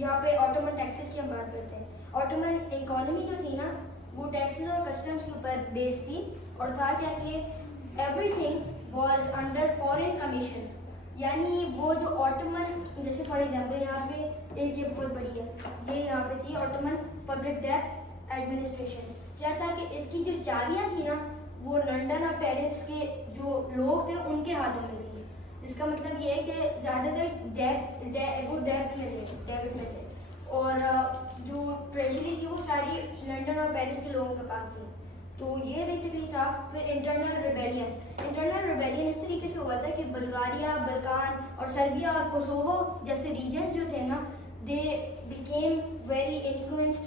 یہاں پہ آٹومن ٹیکسز کی ہم بات کرتے ہیں. آٹومن اکانومی جو تھی نا وہ ٹیکسز اور کسٹمس کے اوپر بیس تھی, اور تھا کیا کہ every thing was under foreign commission. یعنی وہ جو آٹومن, جیسے فار ایگزامپل یہاں پہ ایک یہ بہت بڑی ہے, یہ یہاں پہ تھی آٹومن پبلک ڈیپٹ ایڈمنسٹریشن. کیا تھا کہ اس کی جو چابیاں تھیں نا وہ لنڈن اور پیرس کے جو لوگ تھے ان کے ہاتھوں میں تھی. اس کا مطلب یہ ہے کہ زیادہ تر وہ ڈیبٹ میں تھے, اور جو ٹریجری تھی وہ ساری لنڈن اور پیرس کے لوگوں کے پاس تھی. تو یہ بیسکلی تھا. پھر انٹرنل ریبیلین اس طریقے سے ہوا تھا کہ بلغاریہ, بلکان اور سربیا اور کوسوو جیسے ریجن جو تھے نا, they became very influenced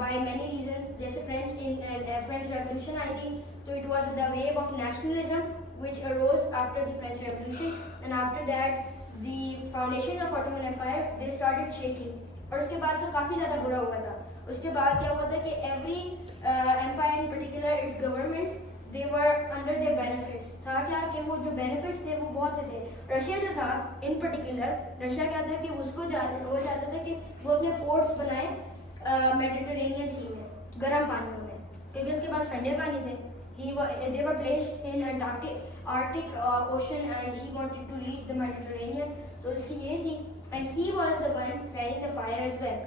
by many reasons. جیسے فرینچ ریولیوشن آئی تھی, تو it was the wave of nationalism which arose after the French Revolution, and after that the foundation of Ottoman Empire they started shaking. اور اس کے بعد تو کافی زیادہ برا ہوا تھا. اس کے بعد کیا ہوا تھا کہ every empire in particular its governments they were under their benefits. تھا کیا کہ وہ جو benefits تھے وہ بہت سے تھے. رشیا جو تھا in particular, رشیا کیا تھا کہ اس کو ہو جاتا تھا کہ وہ اپنے پورٹس بنائے میڈیٹرینین سی میں, گرم پانیوں میں, کیونکہ اس کے پاس ٹھنڈے پانی تھے. They were placed in Arctic Ocean, and he wanted to reach the Mediterranean. تو اس کی یہ تھی, and he was the one carrying the fire as well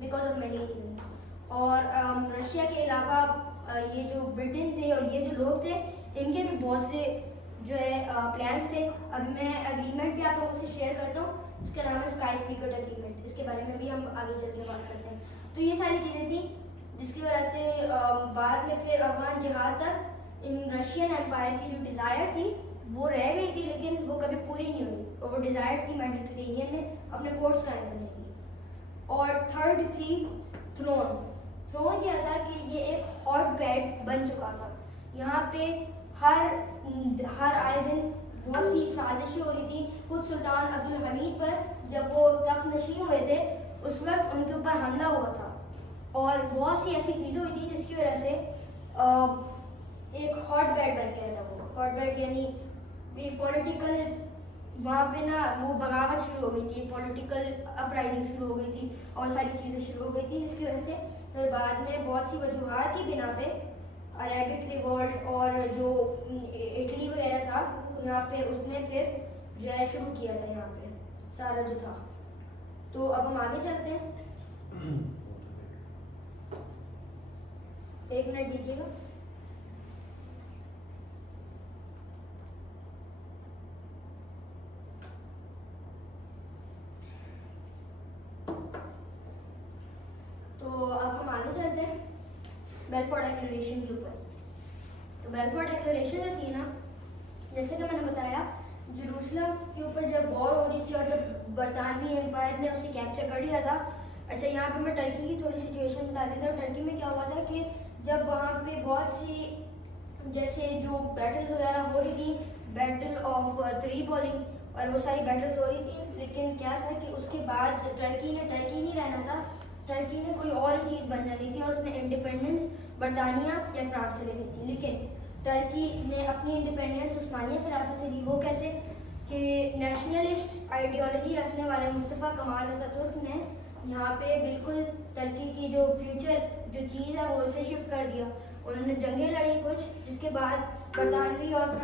because of many reasons. اور رشیا کے علاوہ یہ جو برٹن تھے اور یہ جو لوگ تھے, ان کے بھی بہت سے جو ہے پلانس تھے. ابھی میں اگریمنٹ بھی آپ آپ لوگوں سے شیئر کرتا ہوں، اس کا نام ہے اسکائی اسپیکر اگریمنٹ. اس کے بارے میں بھی ہم آگے چل کے بات کرتے ہیں. تو یہ ساری چیزیں تھیں جس کی وجہ سے بعد میں پھر افغان جہاد تک ان رشین امپائر کی جو ڈیزائر تھی وہ رہ گئی تھی، لیکن وہ کبھی پوری نہیں ہوئی، اور وہ ڈیزائر تھی میڈیٹرینین میں اپنے پورٹس قائم کرنے کی. اور تھرڈ تھی تھرون. تھرون کیا تھا کہ یہ ایک ہاٹ بیڈ بن چکا تھا. یہاں پہ ہر آئے دن بہت سی سازشیں ہو رہی تھیں. خود سلطان عبدالحمید پر جب وہ تخت نشین ہوئے تھے اس وقت ان کے اوپر حملہ ہوا تھا، اور بہت سی ایسی چیزیں ہوئی تھیں جس کی وجہ سے ایک ہاٹ بیڈ بن گیا تھا. وہ ہاٹ بیڈ یعنی پولیٹیکل، وہاں پہ نا وہ بغاوت شروع ہو گئی تھی، پولیٹیکل اپرائزنگ شروع ہو گئی تھی اور ساری چیزیں شروع ہو گئی تھی. جس کی وجہ سے پھر بعد میں بہت سی وجوہات کی بنا پہ عربک ریوولٹ اور جو اٹلی وغیرہ تھا یہاں پہ اس نے پھر جو ہے شروع کیا تھا یہاں پہ سارا جو تھا. تو اب ہم آگے چلتے ہیں. ایک منٹ دیجیے گا. تو اب ہم آگے چلتے ہیں بیلفور ڈیکلریشن کے اوپر. تو بیلفور ڈیکلریشن جو تھی نا، جیسے کہ میں نے بتایا جروسلم کے اوپر جب وار ہو رہی تھی اور جب برطانوی امپائر نے اسے کیپچر کر لیا تھا. اچھا یہاں پہ میں ٹرکی کی تھوڑی سچویشن بتا دیتا ہوں. ٹرکی میں کیا ہوا تھا کہ جب وہاں پہ بہت سی جیسے جو بیٹلز وغیرہ ہو رہی تھی، بیٹل آف تریپولی اور وہ ساری بیٹلز ہو رہی تھی، لیکن کیا تھا کہ اس کے بعد ٹرکی نہیں رہنا تھا. ٹرکی نے کوئی اور چیز بن جانی تھی اور اس نے انڈیپینڈنس برطانیہ یا فرانس سے لینی تھی. لیکن ٹرکی نے اپنی انڈیپینڈنس عثمانیہ خلافت سے لی. وہ کیسے کہ نیشنلسٹ آئیڈیالوجی رکھنے والے مصطفیٰ کمال اتاتürk نے یہاں پہ بالکل ترکی کی جو فیوچر جو چیز ہے وہ اسے شفٹ کر دیا. انہوں نے جنگیں لڑی کچھ، جس کے بعد برطانوی اور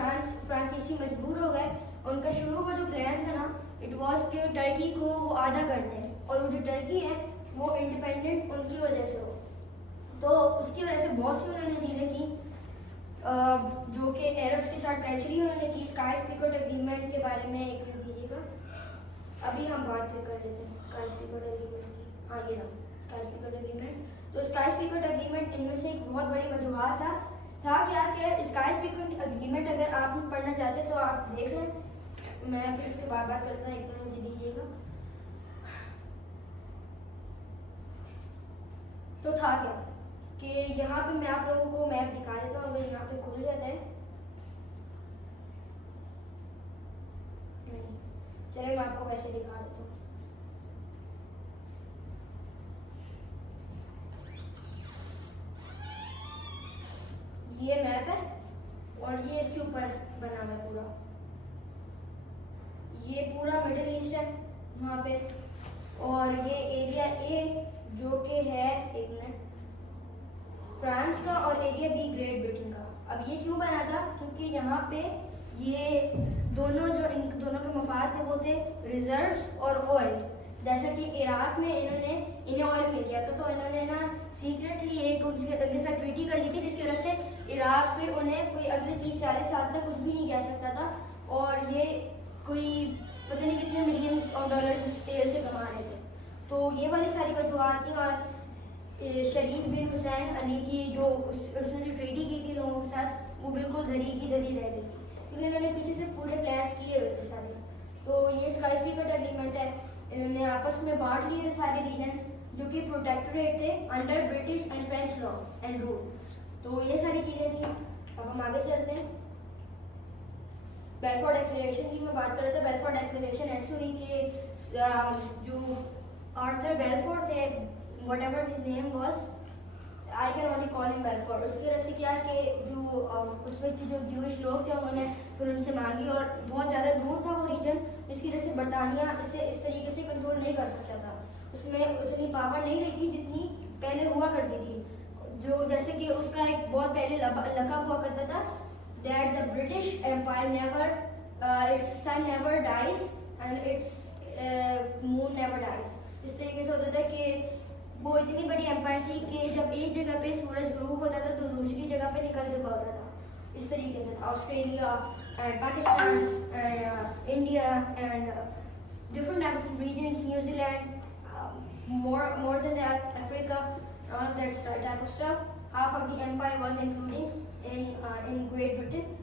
فرانسیسی مجبور ہو گئے. ان کا شروع کا جو پلان تھا نا اٹ واز کہ ٹرکی کو وہ آدھا کر دیں، اور وہ جو ٹرکی ہے وہ انڈیپینڈنٹ ان کی وجہ سے ہو. تو اس کی وجہ سے بہت سی انہوں نے چیزیں کی جو کہ عربس کے ساتھ ٹریچری انہوں نے کی. اسکائی اسپیکر اگریمنٹ کے بارے میں ایک منٹ دیجیے گا. ابھی ہم بات کر دیتے ہیں اسکائی اسپیکر اگریمنٹ کی. ہاں یہ رہا اسکائی اسپیکر اگریمنٹ. تو اسکائی اسپیکر اگریمنٹ ان میں سے ایک بہت بڑی وجوہات تھا کیا کہ اسکائی اسپیکر اگریمنٹ اگر آپ پڑھنا چاہتے تو آپ دیکھ لیں. میں پھر اس کے بعد بات کرتا ہوں. ایک منٹ مجھے دیجیے گا. تو تھا کیا کہ یہاں پہ میں آپ لوگوں کو میپ دکھا دیتا ہوں. اگر یہاں پہ کھل جاتا ہے، نہیں چلے میں آپ کو ویسے دکھا دیتا ہوں. یہ میپ ہے اور یہ اس کے اوپر بنا ہوا ہے پورا. یہ پورا مڈل ایسٹ ہے وہاں پہ، اور یہ ایریا اے جو کہ ہے ایک منٹ فرانس کا، اور ایریا بی گریٹ برٹن کا. اب یہ کیوں بنا تھا؟ کیونکہ یہاں پہ یہ دونوں جو ان دونوں کے مفاد تھے وہ تھے ریزروز اور آئل. جیسا کہ عراق میں انہیں آئل مل گیا تھا، تو انہوں نے نا سیکریٹلی ایک ان کے ساتھ ٹریٹی کر لی تھی، جس کی وجہ سے عراق پہ انہیں کوئی اگلے 30-40 سال تک کچھ بھی نہیں کہہ سکتا تھا. اور یہ کوئی پتہ نہیں کتنے ملینس آف ڈالرز تیل سے کما رہے تھے. تو یہ والی ساری وجوہات تھیں. اور شریف بن حسین علی کی جو اس نے جو ٹریٹی کی تھی لوگوں کے ساتھ وہ بالکل دھری کی دھری رہ گئی تھی، کیونکہ انہوں نے پیچھے سے پورے پلانس کیے ہوئے تھے سارے. تو یہ اسکائی اسپیکر اگریمنٹ ہے. انہوں نے آپس میں بانٹ لیے تھے سارے ریجنس جو کہ پروٹیکٹوریٹ تھے under British and French law and rule. تو یہ ساری چیزیں تھیں. اب ہم آگے چلتے ہیں. بیلفور ڈیکلریشن کی میں بات کر رہا تھا. بیلفور ڈیکلریشن ایسی ہوئی کہ جو آرتھر بیلفور تھے whatever his name was I can only call him Balfour. اس کی وجہ سے کیا کہ جو اس وقت جو جوئش لوگ تھے انہوں نے پھر ان سے مانگی، اور بہت زیادہ دور تھا وہ ریجن، جس کی وجہ سے برطانیہ اسے اس طریقے سے کنٹرول نہیں کر سکتا تھا. اس میں اتنی پاور نہیں رہی تھی جتنی پہلے ہوا کرتی تھی. جو جیسے کہ اس کا ایک بہت پہلے لقب ہوا کرتا تھا that the British Empire never its sun never dies and its moon never dies. اس طریقے سے ہوتا تھا کہ وہ اتنی بڑی امپائر تھی کہ جب ایک جگہ پہ سورج غروب ہوتا تھا تو دوسری جگہ پہ نکل چکا ہوتا تھا. اس طریقے سے تھا. Australia and Pakistan and India and different type of regions, New Zealand, more than that, Africa, all of that type of stuff. Half of the empire was including in Great Britain.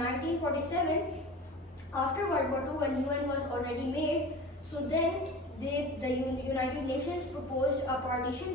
1947 after World War II, when UN was already made, so then the United Nations proposed a partition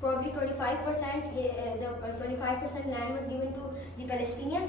probably 25% the 25% land was given to the Palestinians,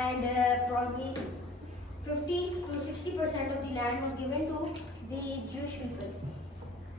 and probably 50 to 60% of the land was given to the Jewish people,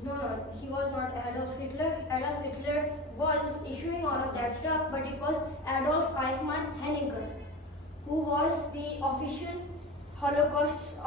no, he was not Adolf Hitler. Adolf Hitler was issuing all of that stuff, but it was Adolf Eichmann Henninger who was the official Holocaust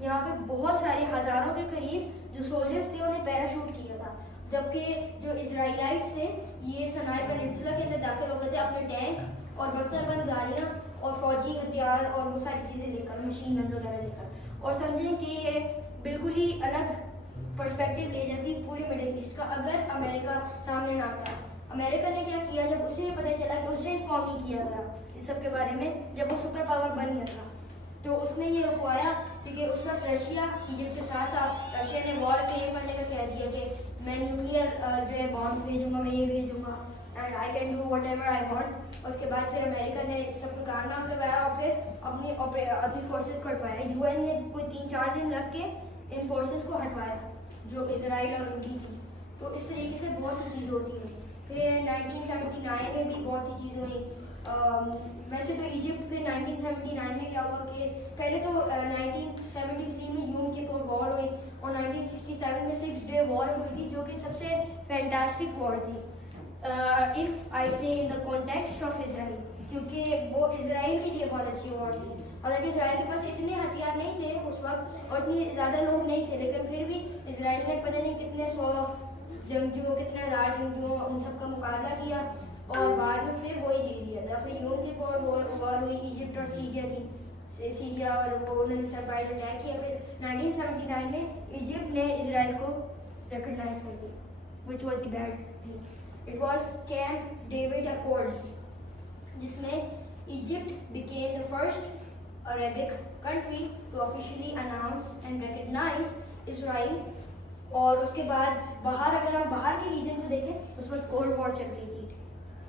یہاں پہ بہت سارے ہزاروں کے قریب جو soldiers تھے انہیں پیراشوٹ کیا تھا، جبکہ جو اسرائیلائٹس تھے یہ سنائی پیننسولا کے اندر داخل ہو گئے تھے اپنے ٹینک اور بختر بند گاڑیاں اور فوجی ہتھیار اور وہ ساری چیزیں لے کر، مشین گن وغیرہ لے کر، اور سمجھیں کہ یہ بالکل ہی الگ پرسپیکٹو لے جاتی پوری مڈل ایسٹ کا اگر امریکہ سامنے نہ آتا۔ امریکہ نے کیا کیا، جب اسے پتہ چلا کہ اسے انفارم نہیں کیا گیا اس سب کے بارے میں، جب وہ سپر پاور بن گیا تھا تو اس نے یہ رکوایا، کیونکہ اس وقت رشیا ایجپٹ کے ساتھ تھا، رشیا نے وار کلیم کرنے کا کہہ دیا کہ میں نیوکلیئر جو ہے بامب بھیجوں گا، میں یہ بھیجوں گا and I can do whatever I want. اس کے بعد پھر امریکہ نے سب کو کارنامہ کروایا اور پھر اپنی فورسز کو ہٹوایا۔ یو این نے کوئی 3-4 دن لگ کے ان فورسز کو ہٹوایا جو اسرائیل اور ان کی تھی۔ تو اس طریقے سے بہت سی چیزیں ہوتی ہیں۔ پھر 1979 میں بھی بہت سی چیزیں ہوئیں۔ ویسے تو ایجپٹ پھر 1979 میں کیا ہوا کہ پہلے تو 1973 میں یوم کیپور وار ہوئی اور 1967 میں 6 ڈے وار ہوئی تھی، جو کہ سب سے فینٹاسٹک وار تھی اف آئی سے ان دا کانٹیکسٹ آف اسرائیل، کیونکہ وہ اسرائیل کے لیے بہت اچھی وار تھی۔ حالانکہ اسرائیل کے پاس اتنے ہتھیار نہیں تھے اس وقت اور اتنے زیادہ لوگ نہیں تھے، لیکن پھر بھی اسرائیل نے پتہ نہیں کتنے 100 جنگجوؤں، کتنے ہزار جنگجوؤں ان سب کا مقابلہ کیا اور بعد میں پھر وہی جیت لیا تھا۔ پھر یوم کیپور وار ہوئی، ایجپٹ اور سیریا تھی، سیریا اور وہ انہوں نے سرپرائز اٹیک کیا۔ پھر 1979 میں ایجپٹ نے اسرائیل کو ریکگنائز کر دیا which was the bad thing. It was Camp David Accords, جس میں Egypt became the first Arabic country to officially announce and recognize Israel۔ اور اس کے بعد باہر اگر ہم باہر کے ریجن کو دیکھیں اس وقت کولڈ وار چل رہی تھی۔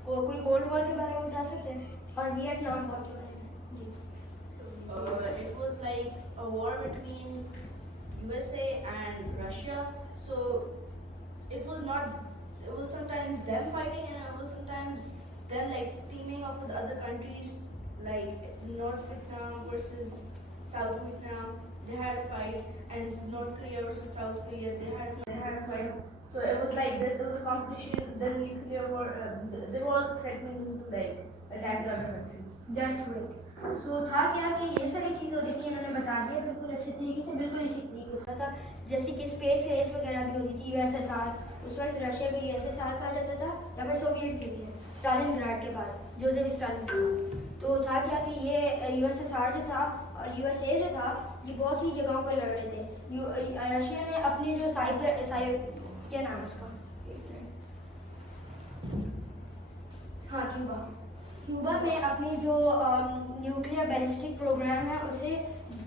کوئی کولڈ وار کے بارے میں بتا سکتے ہیں اور ویتنام وار کے بارے میں؟ جی It was like a war between USA and Russia. So it was sometimes them fighting and it was sometimes them like teaming up with other countries like North Vietnam versus South Vietnam. They had a fight, and North Korea versus South Korea. They had a fight. So it was like this. It was a competition. Then nuclear war. They were all threatening to like attack the other country. That's great. So تھا کیا کہ یہ ساری چیز ہو رہی تھی، انہوں نے بتا دیا بالکل اچھے طریقے سے، بالکل اسی طریقے سے تھا جیسے کہ اسپیس ریس وغیرہ بھی ہوتی تھی۔ USSR، اس وقت رشیا کو USSR کہا جاتا تھا یا پھر سوویت یونین، اسٹالن گراڈ کے بعد جوزف اسٹالن کے بعد۔ تو تھا کیا کہ یہ USSR جو تھا اور USA جو تھا یہ بہت سی جگہوں پر لڑ رہے تھے۔ رشیا نے اپنے جو کیا نام ہے اس کا، ہاں کیوبا میں اپنی جو نیوکلیئر بیلسٹک پروگرام ہے اسے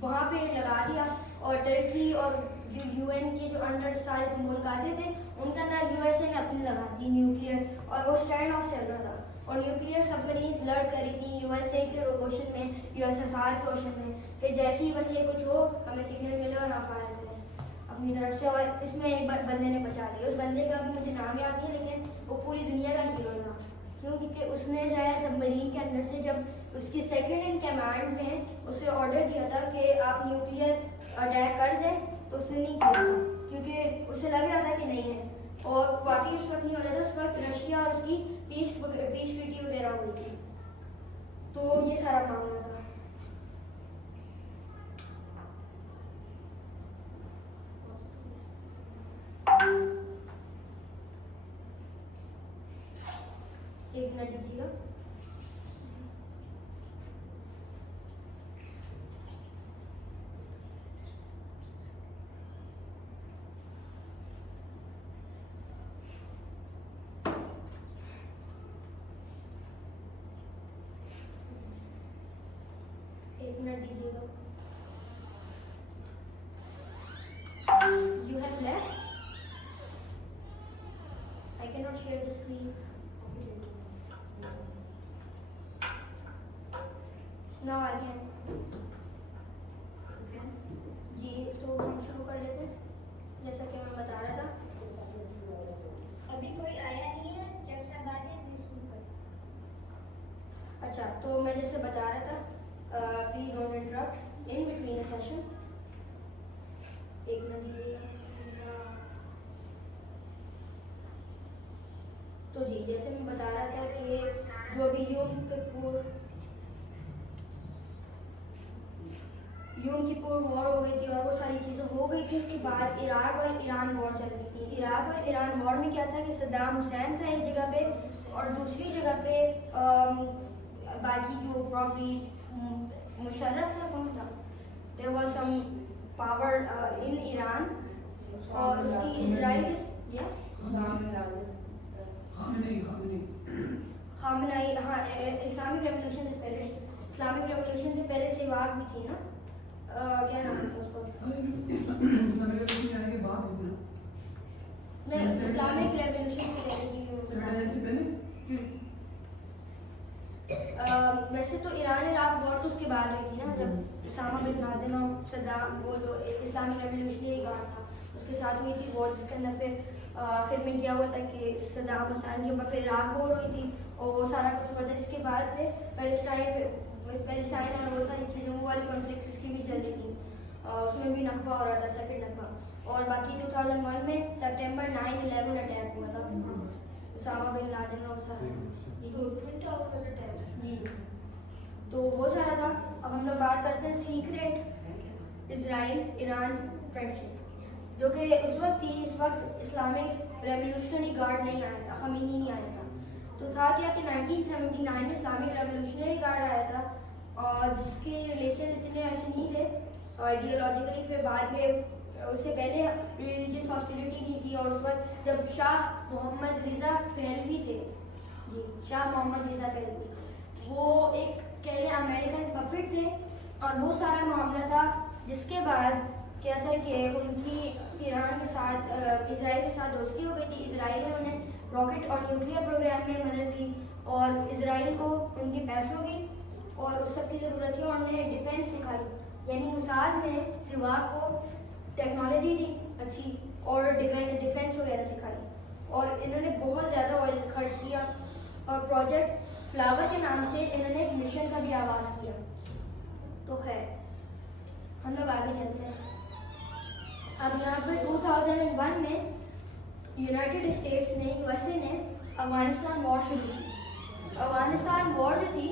وہاں پہ لگا دیا، اور ٹرکی اور جو UN کے جو انڈر سارے جو ملک آتے تھے ان کا نام USA نے اپنی لگا دی نیوکلیئر، اور وہ اسٹینڈ آف چل رہا تھا اور نیوکلیئر سب مرینز لڑ کر رہی تھیں USA کے اوشن میں، USSR کے اوشن میں کہ جیسے ہی بس یہ کچھ ہو ہمیں سگنل ملے اور ہم فائر کریں اپنی طرف سے۔ اور اس میں ایک بندے نے بچا لیا، اس بندے کا بھی مجھے نام یاد نہیں لیکن وہ پوری دنیا کا ہیرو تھا، کیونکہ اس نے جو ہے سب مرین کے اندر سے جب اس کی سیکنڈ ان کمانڈ نے اسے آرڈر دیا تھا کہ آپ نیوکلیئر اٹیک کر دیں تو اس نے نہیں کیا کیونکہ اسے لگ رہا تھا کہ نہیں ہے، اور واقعی اس وقت نہیں ہو رہا تھا۔ اس وقت رشیا اور اس کی پیس ٹریٹی وغیرہ ہوئی تھی، تو یہ سارا معاملہ تھا۔ ایک منٹ دیجیے گا۔ ایک منٹ دیجیے گا۔ You have left? I cannot share the screen. Now I can. جی تو ہم شروع کر لیتے ہیں جیسا کہ میں بتا رہا تھا۔ ابھی کوئی آیا نہیں ہے، جب سب آ جائیں پھر شروع کریں۔ اچھا تو میں جیسے بتا رہا تھا، please don't interrupt in between a session. ایک منٹ دیجیے گا۔ تو جی جیسے میں بتا رہا تھا کہ جو بھی یوم یوم کپور وار ہو گئی تھی اور وہ ساری چیزیں ہو گئی تھی. اس کے بعد عراق اور ایران وار چل رہی تھی. عراق اور ایران وار میں کیا تھا کہ صدام حسین تھا ایک جگہ پہ, اور دوسری جگہ پہ باقی جو پرابلی مشرف تھا, کون تھا, دیر واز سم پاور ان ایران, اور اس کی اسرائیل خامنائی, ہاں اسلامک ریولیوشن سے پہلے, اسلامک ریولیوشن سے پہلے سیواگ بھی تھی نا, کیا نام تھا اس کو, نہیں اسلامک ریولیوشن سے پہلے. ویسے تو ایران عراق وار تو اس کے بعد ہوئی تھی نا, جب اسامہ بن لادن اور صدام, وہ جو اسلامک ریولیوشنری گارڈ تھا اس کے ساتھ ہوئی تھی وار, جس کے اندر پہ آخر میں کیا ہوا تھا کہ صدام حسین کے اوپر پھر عراق وار ہوئی تھی, اور وہ سارا کچھ ہوا تھا. جس کے بعد پھر پیلسٹائن اور وہ ساری چیزیں, وہ والی کانفلکٹس اس کی بھی چل رہی تھی, اس میں بھی نقبہ ہو رہا تھا, سیکنڈ نقبہ. اور باقی 2001 میں سپٹمبر 9/11 اٹیک ہوا تھا, اسامہ بن لادن اور سارا جی, تو وہ سارا تھا. اب ہم لوگ بات کرتے ہیں سیکریٹ اسرائیل ایران فرینڈشپ, جو کہ اس وقت تھی. اس وقت اسلامک ریولیوشنری گارڈ نہیں آیا تھا, خمینی نہیں آیا تھا. تو تھا کیا کہ 1979 میں اسلامک ریولیوشنری گارڈ آیا تھا, اور جس کے ریلیشن اتنے ایسے نہیں تھے آئیڈیالوجیکلی. پھر بعد میں اس سے پہلے ریلیجیس ہاسٹیلیٹی نہیں تھی, اور اس وقت جب شاہ محمد رضا پہلوی تھے, جی شاہ محمد رضا پہلوی, وہ ایک کہہ لیں امریکن پپٹ تھے, اور وہ سارا معاملہ تھا. جس کے بعد کیا تھا کہ ان کی ایران کے ساتھ اسرائیل کے ساتھ دوستی ہو گئی تھی. اسرائیل نے انہیں راکٹ اور نیوکلیئر پروگرام میں مدد دی, اور اسرائیل کو ان کی پیسوں کی اور اس سب کی ضرورت تھی, اور انہیں ڈیفینس سکھائی. یعنی موساد نے سواق کو ٹیکنالوجی دی اچھی, اور ڈیفینس وغیرہ سکھائی, اور انہوں نے بہت زیادہ آئل خرچ کیا, اور پروجیکٹ فلاور کے نام سے انہوں نے ایک مشن کا بھی آغاز کیا. تو خیر ہم لوگ آگے چلتے ہیں. اب یہاں پر 2001 میں یونائٹیڈ اسٹیٹس نے, USA نے افغانستان وار شروع کی. افغانستان وار جو تھی,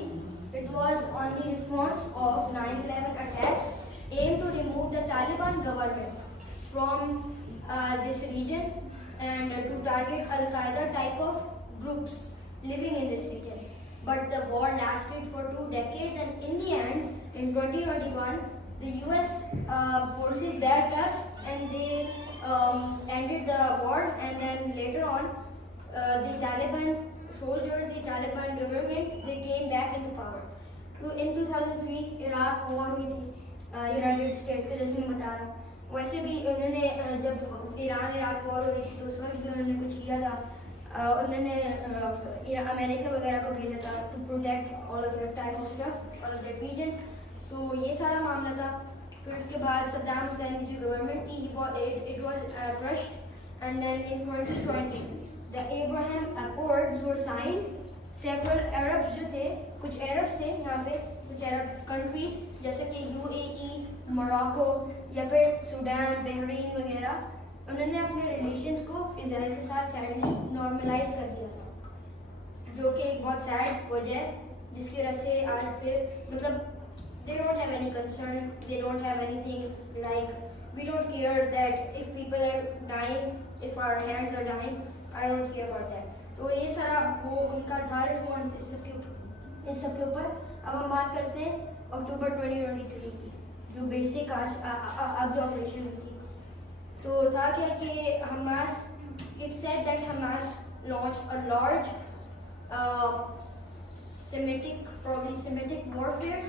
it was on the response of 9/11 attacks aimed to remove the Taliban government from this region and to target Al-Qaeda type of groups living in this region. But the war lasted for 2 decades, and in the end, in 2021, the US forces backed up and they ended the war, and then later on, the Taliban soldiers, the Taliban government, they came back into power. So in 2003, Iraq war ہوئی تھی United States کے, جیسے میں بتا رہا ہوں. ویسے بھی انہوں نے جب ایران عراق وار ہو رہی تھی تو اس وقت بھی انہوں نے کچھ کیا تھا. انہوں نے امریکہ وغیرہ کو بھیجا تھا to protect all of that type of stuff, all of that region. So یہ سارا معاملہ تھا. پھر اس کے بعد صدام حسین کی جو گورنمنٹ تھی, it was crushed, and then in 2020 the Abraham Accords were signed. Several Arabs جو تھے, کچھ عرب تھے یہاں پہ, کچھ عرب کنٹریز جیسے کہ UAE, موراکو یا پھر سوڈان, بحرین وغیرہ, انہوں نے اپنے ریلیشنز کو اسرائیل کے ساتھ سیڈلی نارملائز کر دیا, جو کہ ایک بہت سیڈ وجہ ہے, جس کی وجہ سے آج پھر مطلب they don't have any concern, they don't have anything like we don't care that if people are dying, if our hands are dying, I don't care about that. تو یہ سارا وہ ان کا تھا رسپانس اس سب کے اوپر. اب ہم بات کرتے ہیں اکتوبر 2023 کی, جو بیسک اب جو آپریشن ہوئی تھی. تو تھا کیا کہ Hamas, it said that Hamas launched a large Semitic warfare,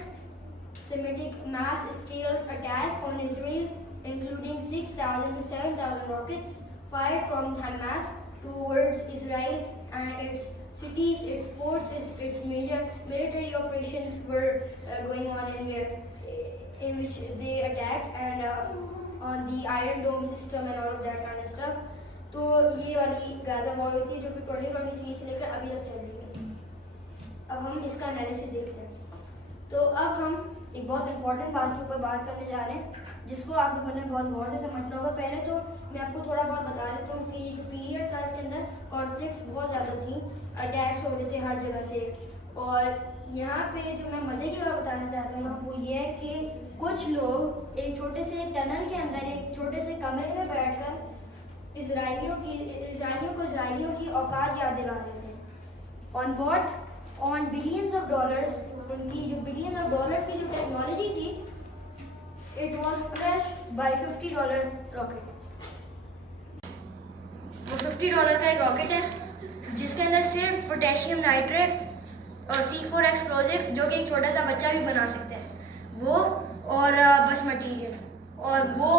Semitic mass scale attack on Israel, including 6,000 to 7,000 rockets fired from Hamas towards Israel and its cities, its ports, its major military operations were going on in which they attacked, and on the Iron Dome system and all of that kind of stuff. تو یہ والی غازہ وار ہوئی تھی جو کہ 2023 سے لے کر ابھی تک چل رہی ہے. اب ہم اس کا انالیسس دیکھتے ہیں. تو اب ہم ایک بہت امپورٹنٹ بات کے اوپر بات کرنے جا رہے ہیں, جس کو آپ لوگوں نے بہت غور سے سمجھنا ہوگا. پہلے تو میں آپ کو تھوڑا بہت بتا دیتا ہوں کہ یہ جو پیریڈ تھا اس کے اندر کانفلکٹس بہت زیادہ تھیں, اٹیکس ہو رہے تھے ہر جگہ سے. اور یہاں پہ جو میں مزے کی بات بتانا چاہتا ہوں وہ یہ ہے کہ کچھ لوگ ایک چھوٹے سے ٹنل کے اندر ایک چھوٹے سے کمرے میں بیٹھ کر اسرائیلیوں کو اسرائیلیوں کی اوقات یاد دلا رہے تھے. آن بلینز آف ڈالرز, ان کی جو بلین آف ڈالرز کی جو ٹیکنالوجی تھی, it was crashed by $50 rocket. وہ $50 کا ایک راکٹ ہے جس کے اندر صرف پوٹیشیم نائٹریٹ اور C4 ایکسپلوزیو, جو کہ ایک چھوٹا سا بچہ بھی بنا سکتے ہیں, وہ اور بس مٹیریل. اور وہ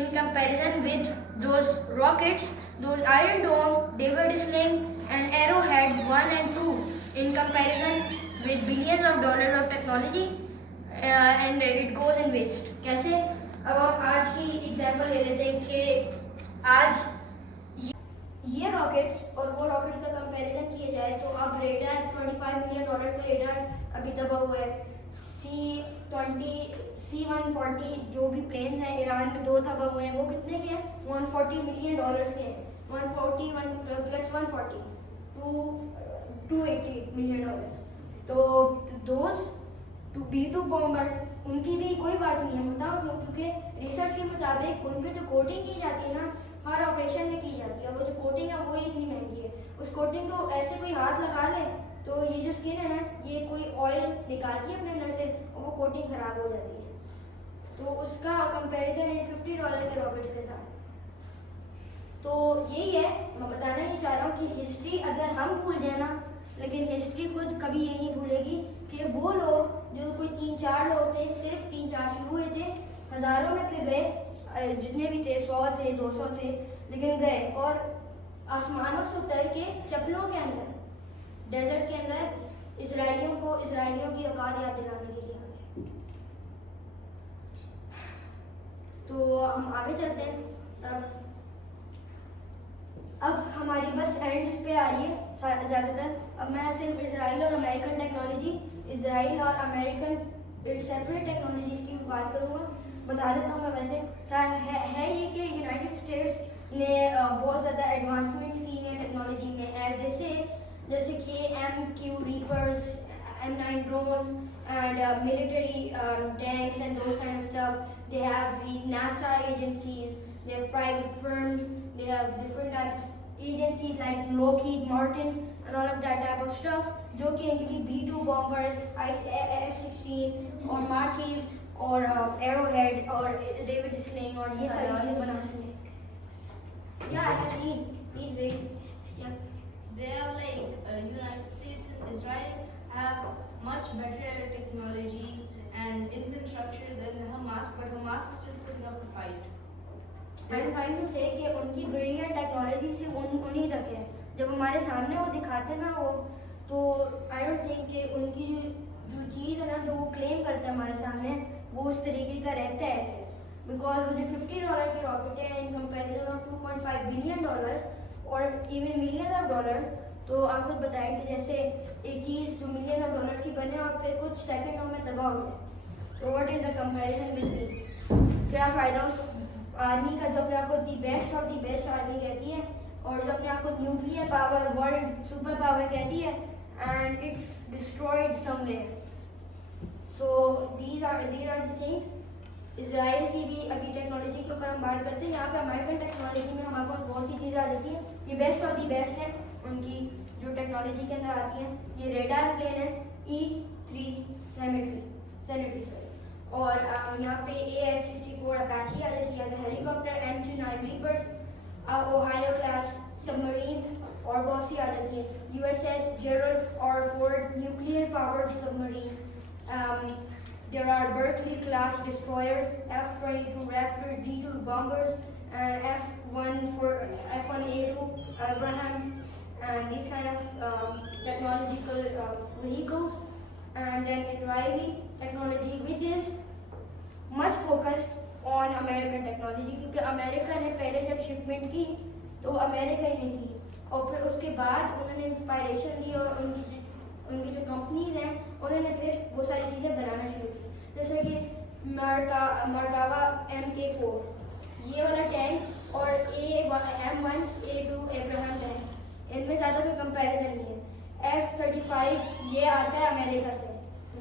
in comparison with those rockets, those Iron Dome, David Sling and Arrowhead 1 and 2, in comparison with billions of dollars of technology, and it goes in waste. کیسے؟ اب ہم آج کی ایگزامپل لے لیتے ہیں کہ آج یہ راکٹس اور وہ راکٹس کا کمپیریزن کیا جائے تو اب ریڈار $25 ملین کا ریڈار ابھی دبا ہوا ہے. C-140 جو بھی پلینز ہیں ایران میں 2 دبا ہوئے ہیں, وہ کتنے کے ہیں؟ $140 ملین کے ہیں. 141 + 140 $280 ملین. تو دوز B-2 بامبرز, ان کی بھی کوئی بات نہیں ہے بتاؤ, کیونکہ ریسرچ کے مطابق ان پہ جو کوٹنگ کی جاتی ہے نا, ہر آپریشن میں کی جاتی ہے. وہ جو کوٹنگ ہے وہی اتنی مہنگی ہے. اس کوٹنگ کو ایسے کوئی ہاتھ لگا لے تو یہ جو اسکن ہے نا, یہ کوئی آئل نکالتی ہے اپنے اندر سے اور وہ کوٹنگ خراب ہو جاتی ہے. تو اس کا کمپیریزن ہے $50 کے راکٹس کے ساتھ. تو یہی ہے, میں بتانا یہ چاہ رہا ہوں کہ ہسٹری اگر ہم بھول جائیں نا, لیکن ہسٹری خود کبھی یہ نہیں بھولے گی کہ وہ لوگ جو کوئی 3-4 لوگ تھے, صرف 3-4 شروع ہوئے تھے, ہزاروں میں پھر گئے, جتنے بھی تھے 100 تھے 200 تھے, لیکن گئے اور آسمانوں سے اتر کے چپلوں کے اندر ڈیزرٹ کے اندر اسرائیلیوں کی اوقات یاد دلانے کے لیے آ گئے. تو ہم آگے چلتے ہیں. اب ہماری بس اینڈ پہ آ رہی ہے زیادہ تر. اب میں صرف اسرائیل اور امریکن ٹیکنالوجی, اسرائیل اور امریکن سیپریٹ ٹیکنالوجیز کی بات کروں گا. بتا دیتا ہوں میں. ویسے ہے یہ کہ یونائٹیڈ اسٹیٹس نے بہت زیادہ ایڈوانسمنٹس کی ہیں ٹیکنالوجی میں, ایز جیسے کہ MQ Reapers, M9 drones and military tanks and those kind of stuff. They have the NASA agencies, they have private firms, they have different types of agencies like Lockheed Martin and all of that type of stuff, جو کہ ان کی B-2 bomber, F-16 اور Markif اور Arrowhead اور David Sling اور یہ ساری چیزیں بناتی ہیں. Yeah, I have seen these big. Yeah. They have United States and Israel have much better technology and infrastructure than Hamas, but Hamas is still putting up a fight. I'm trying to say کہ ان کی brilliant technology سے انہیں تک ہے. جب ہمارے سامنے وہ دکھاتے نا وہ, تو I don't think کہ ان کی جو چیز ہے نا جو وہ کلیم کرتے ہیں ہمارے سامنے, وہ اس طریقے کا رہتا ہے. بیکاز وہ جو $50 کی راکٹ ہے ان کمپیریزن آف $2.5 بلین اور ایون ملین آف ڈالر, تو آپ خود بتائیں کہ جیسے ایک چیز جو ملین آف ڈالرس کی بنے اور پھر کچھ سیکنڈوں میں تباہ ہو جائے, تو what is the comparison between. کیا فائدہ اس آرمی کا جو اپنے آپ کو the best of the best army کہتی ہے, اور جو اپنے آپ کو nuclear power world super power کہتی ہے, and it's destroyed somewhere. So these are the things. Israel کی بھی ابھی ٹیکنالوجی کے اوپر ہم بات کرتے ہیں. یہاں پہ امریکن ٹیکنالوجی میں ہمارے پاس بہت سی چیزیں آ جاتی ہیں. یہ بیسٹ آف دی بیسٹ ہیں ان کی جو ٹیکنالوجی کے اندر آتی ہیں. یہ ریڈار پلین ہے E-3 سینٹری اور یہاں پہ AH-64 اپاچی آ جاتی ہے as a helicopter, MQ-9 reapers, Ohio class submarines اور بہت سی آ جاتی ہیں. USS Gerald R. Ford nuclear powered sub Marine. There are Berkeley class destroyers, F-22 Raptors, D-2 bombers, and F-1A2 Abrahams, and these kind of technological vehicles. And then Israeli technology, which is much focused on American technology, کیونکہ امریکہ نے پہلے جب shipment کی تو امریکہ ہی نے کی, اور پھر اس کے بعد انہوں نے انسپائریشن لی اور ان کی جو کمپنیز ہیں انہوں نے پھر وہ ساری چیزیں بنانا شروع کی. جیسے کہ مرکاوا MK4 یہ والا ٹینک اور M1 A2 ایبراہم ٹینک, ان میں زیادہ کوئی کمپیریزن نہیں ہے. F-35 یہ آتا ہے امریکہ سے,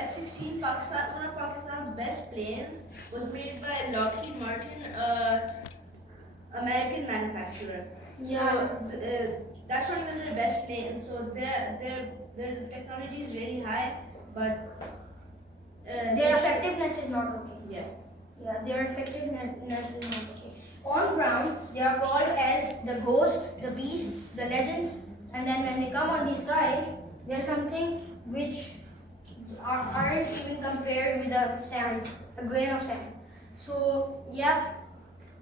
F-16 Pakistan, one of Pakistan's best planes, was made by Lockheed Martin, American manufacturer. Yeah. So that's not even their best plane. So their technology is really high, but Their effectiveness is not okay. yeah. Yeah, their effectiveness is not okay. On ground, they are called as the ghost, the beasts, the legends, and then when they come on the skies, they are something which aren't even compared with a sand, a grain of sand. So, yeah,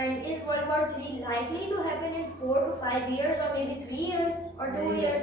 And is World War 3 likely to happen in 4 to 5 years or maybe 3 years or 2 years?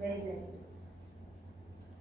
Very likely.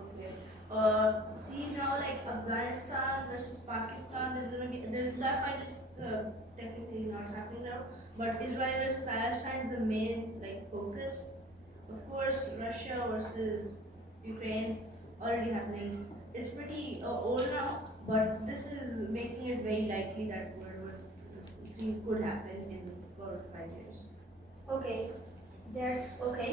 Okay. See now, like Afghanistan versus Pakistan, that fight is technically not happening now, but Israel versus Palestine is the main focus. Of course, Russia versus Ukraine already happening. It's pretty old now, but this is making it very likely that World War III could happen in 4 to 5 years. Okay, that's okay.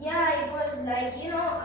yeah, it was like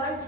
1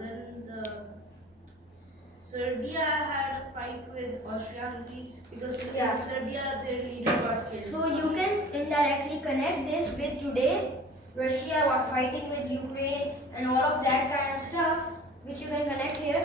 Then Serbia had a fight with Austria-Hungary because Yeah. in Serbia their leader got killed. So you can indirectly connect this with today, Russia was fighting with Ukraine and all of that kind of stuff, which you can connect here.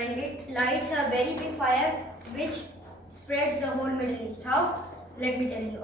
and it lights a very big fire which spreads the whole Middle East. How? Let me tell you.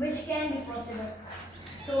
which can be possible. So